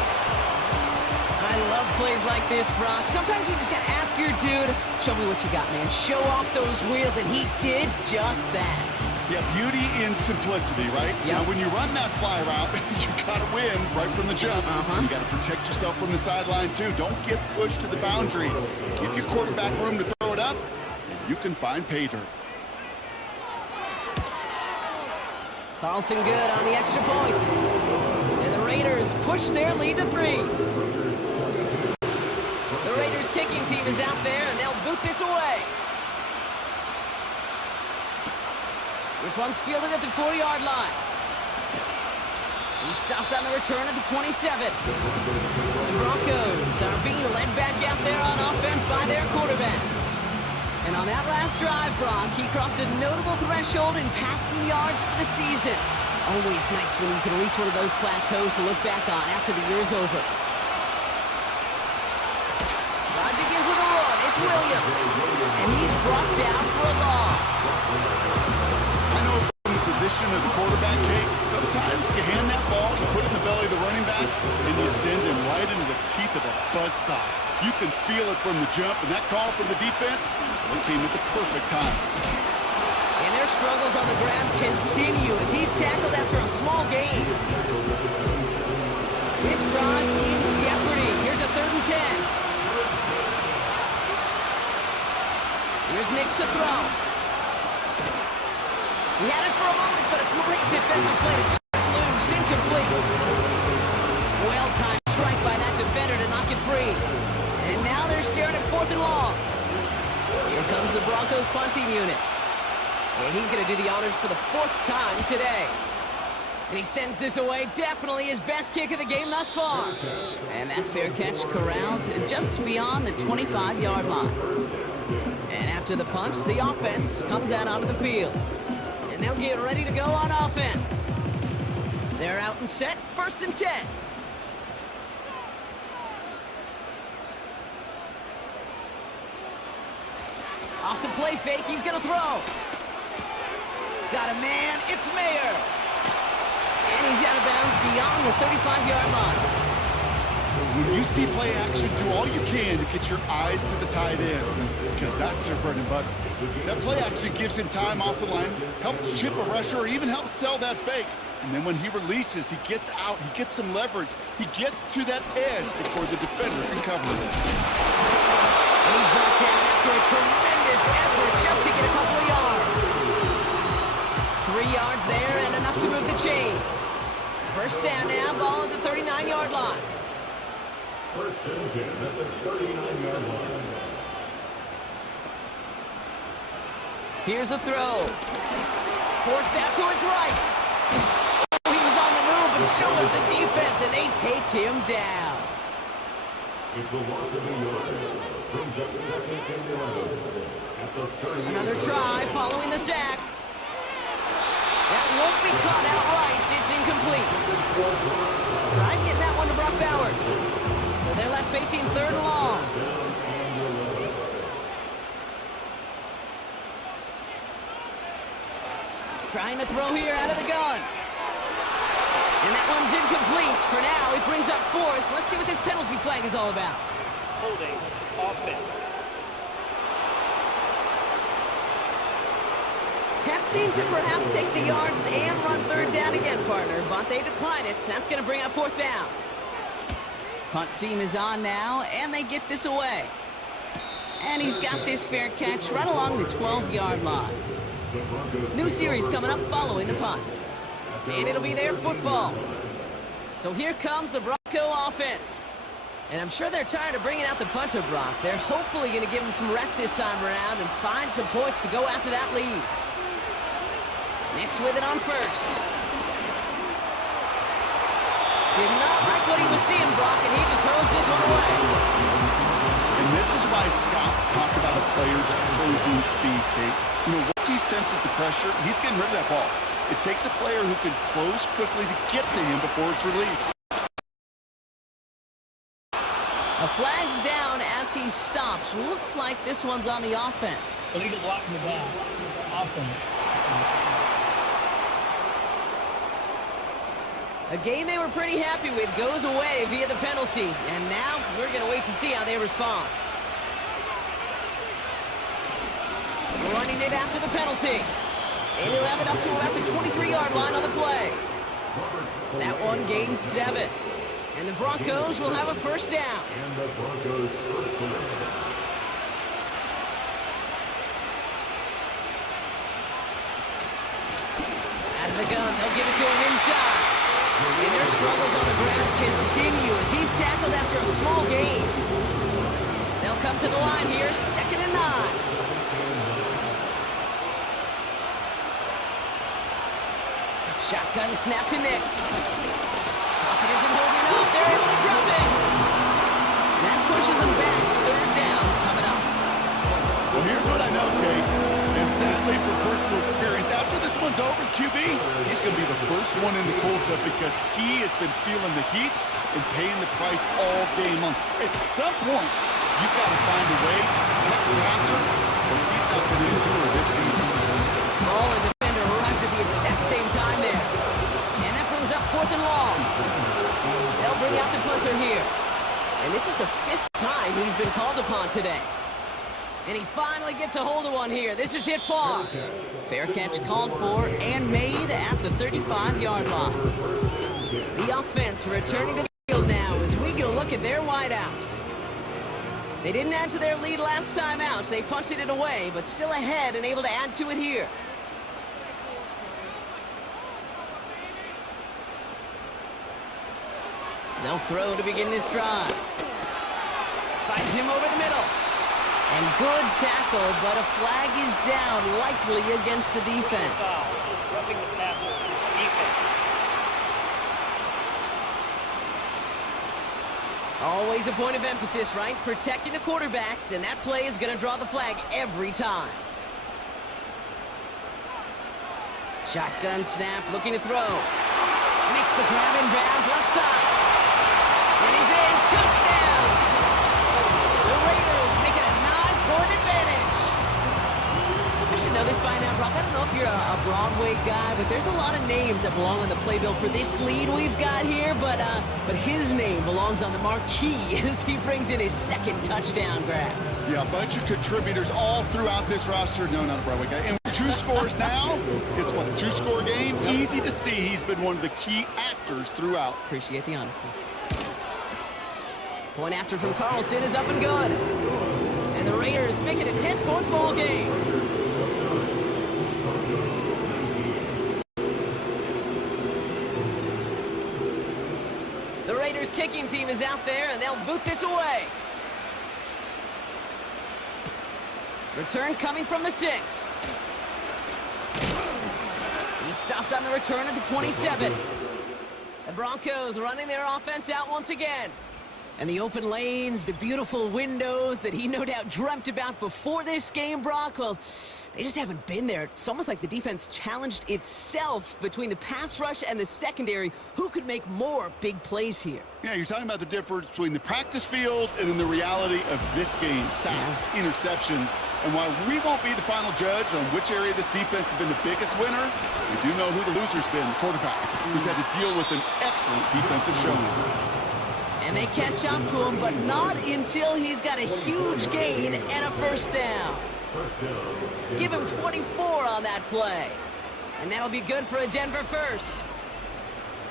I love plays like this, Brock. Sometimes you just gotta ask your dude, show me what you got, man. Show off those wheels, and he did just that. Yeah, beauty in simplicity, right? Yep. Now, when you run that fly route, you got to win right from the jump. You got to protect yourself from the sideline, too. Don't get pushed to the boundary. Give your quarterback room to throw it up, and you can find pay dirt. Carlson good on the extra point. And the Raiders push their lead to 3. The Raiders kicking team is out there, and they'll boot this away. This one's fielded at the 4-yard line. He's stopped on the return at the 27. The Broncos are being led back out there on offense by their quarterback. And on that last drive, Brock, he crossed a notable threshold in passing yards for the season. Always nice when you can reach one of those plateaus to look back on after the year's over. Drive begins with a run. It's Williams. And he's brought down for a loss. I know from the position of the quarterback, Kate, sometimes you hand that ball, you put it in the belly of the running back, and you send him right into the teeth of a buzzsaw. You can feel it from the jump, and that call from the defense, it came at the perfect time. And their struggles on the ground continue as he's tackled after a small gain. This drive in jeopardy. Here's a 3rd and 10. Here's Nix to throw. He had it for a moment, but a great defensive play to turn loose, incomplete. Well-timed strike by that defender to knock it free. And now they're staring at 4th and long. Here comes the Broncos punting unit. And he's going to do the honors for the 4th time today. And he sends this away, definitely his best kick of the game thus far. And that fair catch corralled just beyond the 25-yard line. And after the punch, the offense comes out onto the field. And they'll get ready to go on offense. They're out and set, 1st and 10. Off the play fake, he's going to throw. Got a man, it's Mayer. And he's out of bounds beyond the 35-yard line. When you see play action, do all you can to get your eyes to the tight end, because that's their bread and butter. That play action gives him time off the line, helps chip a rusher, or even helps sell that fake. And then when he releases, he gets out, he gets some leverage. He gets to that edge before the defender can cover it. And he's brought down after a tremendous effort just to get a couple of yards. 3 yards there and enough to move the chains. 1st down now, ball at the 39-yard line. 1st and 10 at the 39-yard line. Here's a throw. Forced out to his right. Oh, he was on the move, but so was the defense, and they take him down. It's the loss of a yard. Brings up 2nd and 11 at the 30. Another try following the sack. That won't be caught outright. It's incomplete. Tried getting that one to Brock Bowers. So they're left facing 3rd and long. Trying to throw here out of the gun. And that one's incomplete. For now, it brings up 4th. Let's see what this penalty flag is all about. Holding offense. Tempting to perhaps take the yards and run 3rd down again, partner, but they decline it. That's going to bring up 4th down. Punt team is on now, and they get this away. And he's got this fair catch right along the 12-yard line. New series coming up following the punt. And it'll be their football. So here comes the Bronco offense. And I'm sure they're tired of bringing out the punter, Brock. They're hopefully going to give him some rest this time around and find some points to go after that lead. Nix with it on 1st. Did not like what he was seeing, Brock, and he just hosed this one away. And this is why scouts talk about a player's closing speed, Kate. You know, once he senses the pressure, he's getting rid of that ball. It takes a player who can close quickly to get to him before it's released. A flag's down as he stops. Looks like this one's on the offense. Illegal block in the back. Offense. A game they were pretty happy with goes away via the penalty. And now we're going to wait to see how they respond. Running it after the penalty. And he'll have it up to about the 23-yard line on the play. That one gains 7. And the Broncos will have a 1st down. And the Broncos' 1st down. Out of the gun, they'll give it to him inside. And their struggles on the ground continue as he's tackled after a small gain. They'll come to the line here, 2nd and 9. Shotgun snap to Nix. Pocket isn't holding up. They're able to drop it. That pushes them back. 3rd down coming up. Well, here's what I know, Kate. And sadly, from personal experience, after this one's over, QB, he's going to be the first one in the cold tub because he has been feeling the heat and paying the price all game long. At some point, you've got to find a way to protect the passer, but he's not going to endure this season. Ball and defender arrived at the exact same time there. And that brings up 4th and long. They'll bring out the punter here. And this is the 5th time he's been called upon today. And he finally gets a hold of one here. This is hit far. Fair catch called for and made at the 35-yard line. The offense returning to the field now as we get a look at their wideouts. They didn't add to their lead last time out. They punted it away, but still ahead and able to add to it here. They'll throw to begin this drive. Finds him over the middle. And good tackle, but a flag is down, likely against the defense. Foul, roughing the passer, defense. Always a point of emphasis, right? Protecting the quarterbacks, and that play is going to draw the flag every time. Shotgun snap, looking to throw. Makes the grab in bounds, left side. And he's in, touchdown! The Raiders make it a 9-point advantage. I should know this by now, Brock. I don't know if you're a Broadway guy, but there's a lot of names that belong on the playbill for this lead we've got here, but his name belongs on the marquee as he brings in his 2nd touchdown grab. Yeah, a bunch of contributors all throughout this roster. No, not a Broadway guy. And with 2 scores now, it's what, a 2-score game? Easy to see he's been one of the key actors throughout. Appreciate the honesty. Point after from Carlson is up and good. And the Raiders make it a 10-point ball game. The Raiders kicking team is out there, and they'll boot this away. Return coming from the 6. He's stopped on the return at the 27. The Broncos running their offense out once again. And the open lanes, the beautiful windows that he no doubt dreamt about before this game, Brock, well, they just haven't been there. It's almost like the defense challenged itself between the pass rush and the secondary. Who could make more big plays here? Yeah, you're talking about the difference between the practice field and then the reality of this game. Sacks, interceptions. And while we won't be the final judge on which area this defense has been the biggest winner, we do know who the loser's been, the quarterback, who's had to deal with an excellent defensive showing. And they catch up to him, but not until he's got a huge gain and a 1st down. Give him 24 on that play. And that'll be good for a Denver 1st.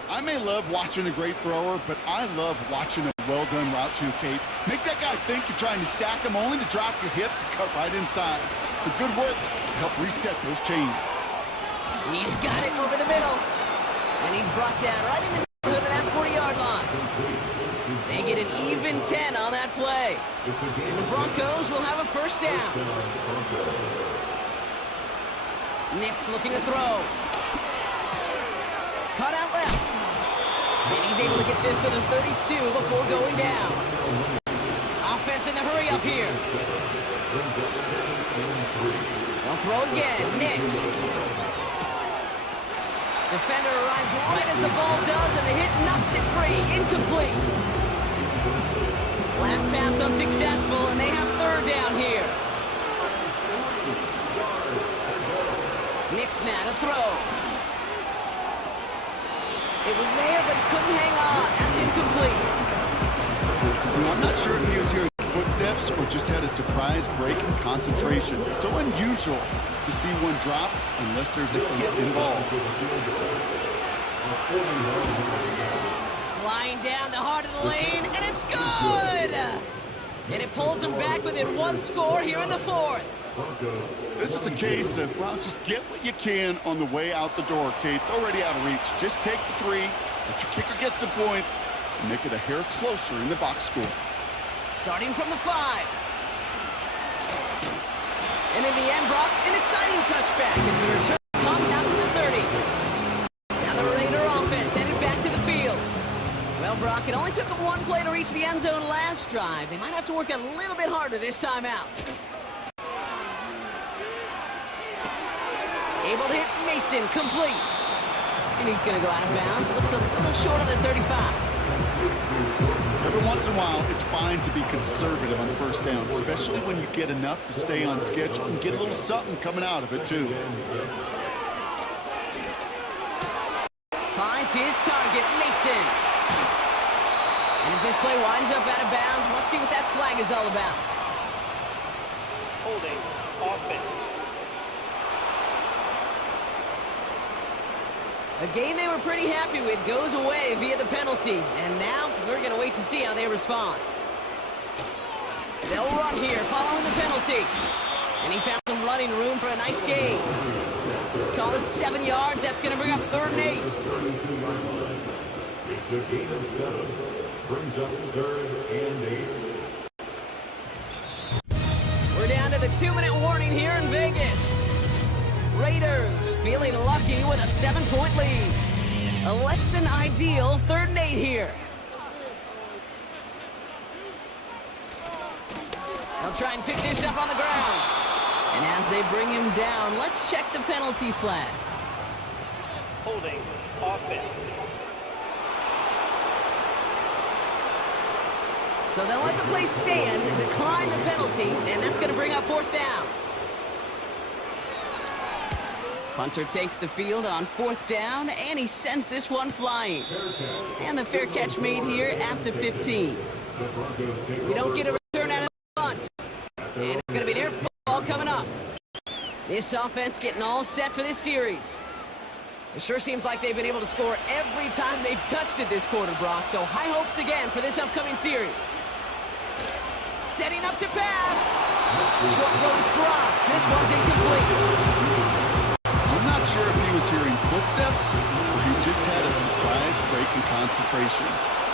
I may love watching a great thrower, but I love watching a well-done route too, Kate. Make that guy think you're trying to stack him only to drop your hips and cut right inside. Some good work to help reset those chains. He's got it over the middle. And he's brought down right in the middle of that 40-yard line. They get an even 10 on that play. And the Broncos will have a 1st down. Nix looking to throw. Cut out left. And he's able to get this to the 32 before going down. Offense in the hurry up here. They'll throw again. Nix. Defender arrives right as the ball does, and the hit knocks it free. Incomplete. Last pass unsuccessful, and they have 3rd down here. Nix now to throw. It was there, but he couldn't hang on. That's incomplete. Well, I'm not sure if he was hearing footsteps or just had a surprise break in concentration. It's so unusual to see one dropped unless there's a hit involved. Flying down the heart of the lane, and it's good! And it pulls them back within one score here in the fourth. This is a case of, well, just get what you can on the way out the door, Kate. It's already out of reach. Just take the 3, let your kicker get some points, and make it a hair closer in the box score. Starting from the 5. And in the end, Brock, an exciting touchback as the return comes out to the 30. Now the Raider offense headed back to the field. Well, Brock, it only took them one play to reach the end zone last drive. They might have to work a little bit harder this time out. Able to hit Mason, complete. And he's going to go out of bounds. Looks a little short on the 35. Every once in a while, it's fine to be conservative on first down, especially when you get enough to stay on schedule and get a little something coming out of it, too. Finds his target, Mason. And as this play winds up out of bounds, let's see what that flag is all about. Holding offense. A game they were pretty happy with goes away via the penalty. And now we're going to wait to see how they respond. They'll run here following the penalty. And he found some running room for a nice gain. Call it 7 yards. That's going to bring up 3rd and 8. It's a gain of 7. Brings up 3rd and 8. We're down to the 2-minute warning here in Vegas. Raiders feeling lucky with a 7-point lead. A less than ideal 3rd and 8 here. They'll try and pick this up on the ground. And as they bring him down, let's check the penalty flag. Holding offense. So they'll let the play stand, decline the penalty, and that's going to bring up 4th down. Punter takes the field on 4th down, and he sends this one flying. And the fair catch made here at the 15. We don't get a return out of the punt. And it's going to be their football coming up. This offense getting all set for this series. It sure seems like they've been able to score every time they've touched it this quarter, Brock. So high hopes again for this upcoming series. Setting up to pass. Short throw is dropped. This one's incomplete. I'm not sure if he was hearing footsteps or he just had a surprise break in concentration.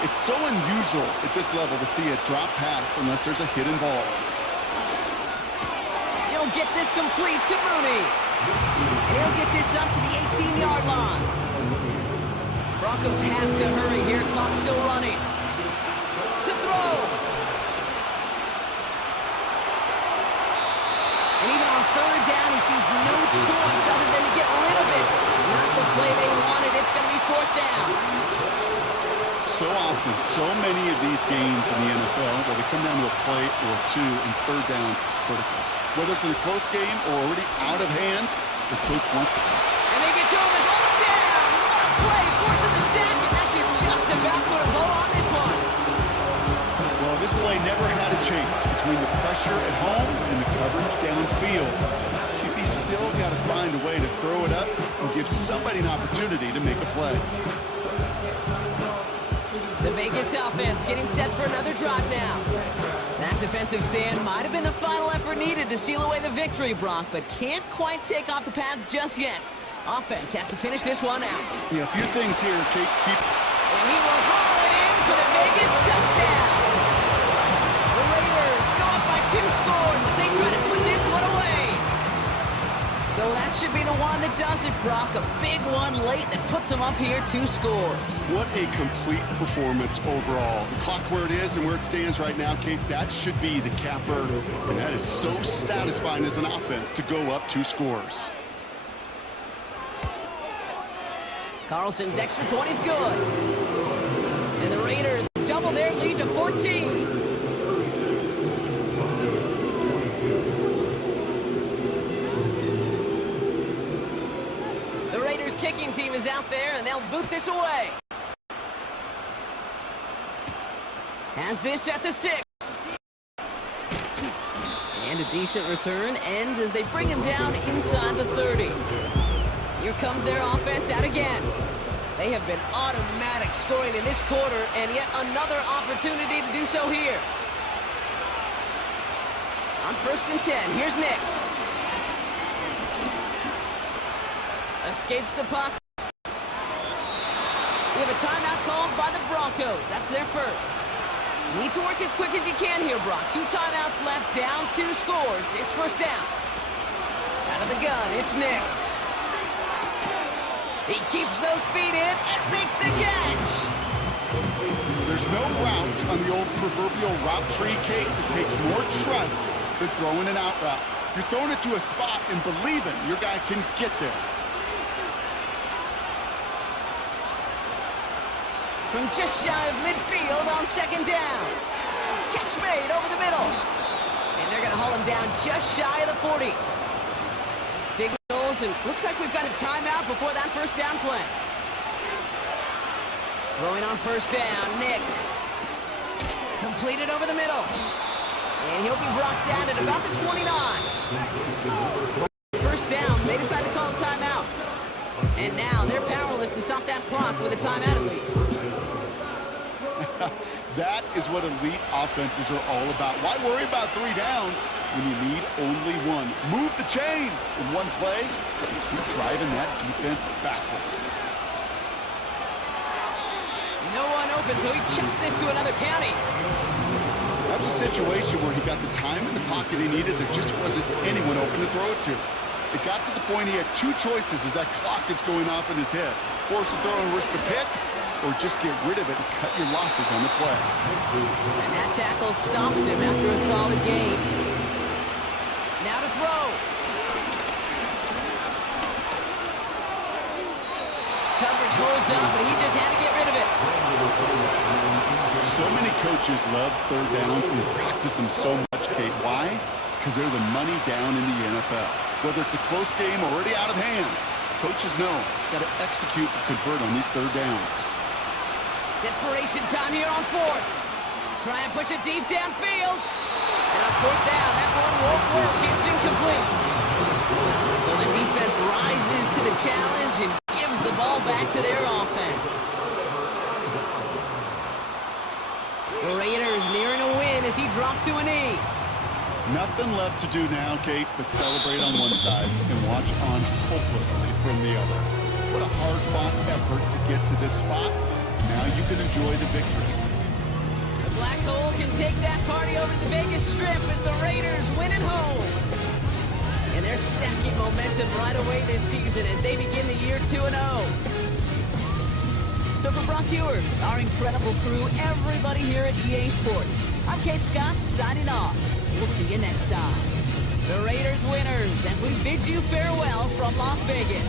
It's so unusual at this level to see a drop pass unless there's a hit involved. He'll get this complete to Mooney. And he'll get this up to the 18-yard line. Broncos have to hurry here. Clock still running. To throw. And even on 3rd down, he sees no choice other than to get rid of it. Not the play they wanted. It's going to be 4th down. So often, so many of these games in the NFL where they come down to a play or 2 and 3rd downs critical. Whether it's in a close game or already out of hand, the coach wants to. And they get to him and hold him down. What a play, forcing the sack, and that should just about put a bow on this one. Well, this play never had a chance between the pressure at home and the coverage downfield. QB still got to find a way to throw it up and give somebody an opportunity to make a play. The Vegas offense getting set for another drive now. That defensive stand might have been the final effort needed to seal away the victory, Brock, but can't quite take off the pads just yet. Offense has to finish this one out. Yeah, a few things here, Kate, to keep. And he will haul it in for the Vegas touchdown. The Raiders go up by 2 scores as they try to put this one away. So that should be the one that does it, Brock. A big one late that puts them up here 2 scores. What a complete performance overall. The clock where it is and where it stands right now, Kate, that should be the capper. And that is so satisfying as an offense to go up 2 scores. Carlson's extra point is good. And the Raiders double their lead to 14. Kicking team is out there, and they'll boot this away. Has this at the 6. And a decent return ends as they bring him down inside the 30. Here comes their offense out again. They have been automatic scoring in this quarter, and yet another opportunity to do so here. On 1st and 10, here's Nix. Escapes the pocket. We have a timeout called by the Broncos. That's their first. Need to work as quick as you can here, Brock. 2 timeouts left, down 2 scores. It's 1st down. Out of the gun, it's Nix. He keeps those feet in and makes the catch. There's no routes on the old proverbial route tree, Kate, that takes more trust than throwing an out route. You're throwing it to a spot and believing your guy can get there. From just shy of midfield on 2nd down. Catch made over the middle. And they're going to haul him down just shy of the 40. Signals, and looks like we've got a timeout before that 1st down play. Throwing on 1st down, Nix. Completed over the middle. And he'll be brought down at about the 29. 1st down, they decide to call a timeout. And now they're powerless to stop that clock with a timeout at least. That is what elite offenses are all about. Why worry about 3 downs when you need only 1? Move the chains in one play. Keep driving that defense backwards. No one open, so he chucks this to another county. That was a situation where he got the time in the pocket he needed. There just wasn't anyone open to throw it to. It got to the point he had 2 choices as that clock is going off in his head. Force a throw and risk a pick, or just get rid of it and cut your losses on the play. And that tackle stops him after a solid gain. Now to throw. Coverage holds up, but he just had to get rid of it. So many coaches love 3rd downs and practice them so much, Kate. Why? Because they're the money down in the NFL. Whether it's a close game or already out of hand, coaches know got to execute and convert on these 3rd downs. Desperation time here on 4th. Try and push it deep downfield. And on 4th down, that one won't work. It's incomplete. So the defense rises to the challenge and gives the ball back to their offense. The Raiders nearing a win as he drops to a knee. Nothing left to do now, Kate, but celebrate on one side and watch on hopelessly from the other. What a hard-fought effort to get to this spot. Now you can enjoy the victory. The Black Hole can take that party over to the Vegas Strip as the Raiders win at home. And they're stacking momentum right away this season as they begin the year 2-0. So for Brock Ewer, our incredible crew, everybody here at EA Sports, I'm Kate Scott signing off. We'll see you next time. The Raiders winners as we bid you farewell from Las Vegas.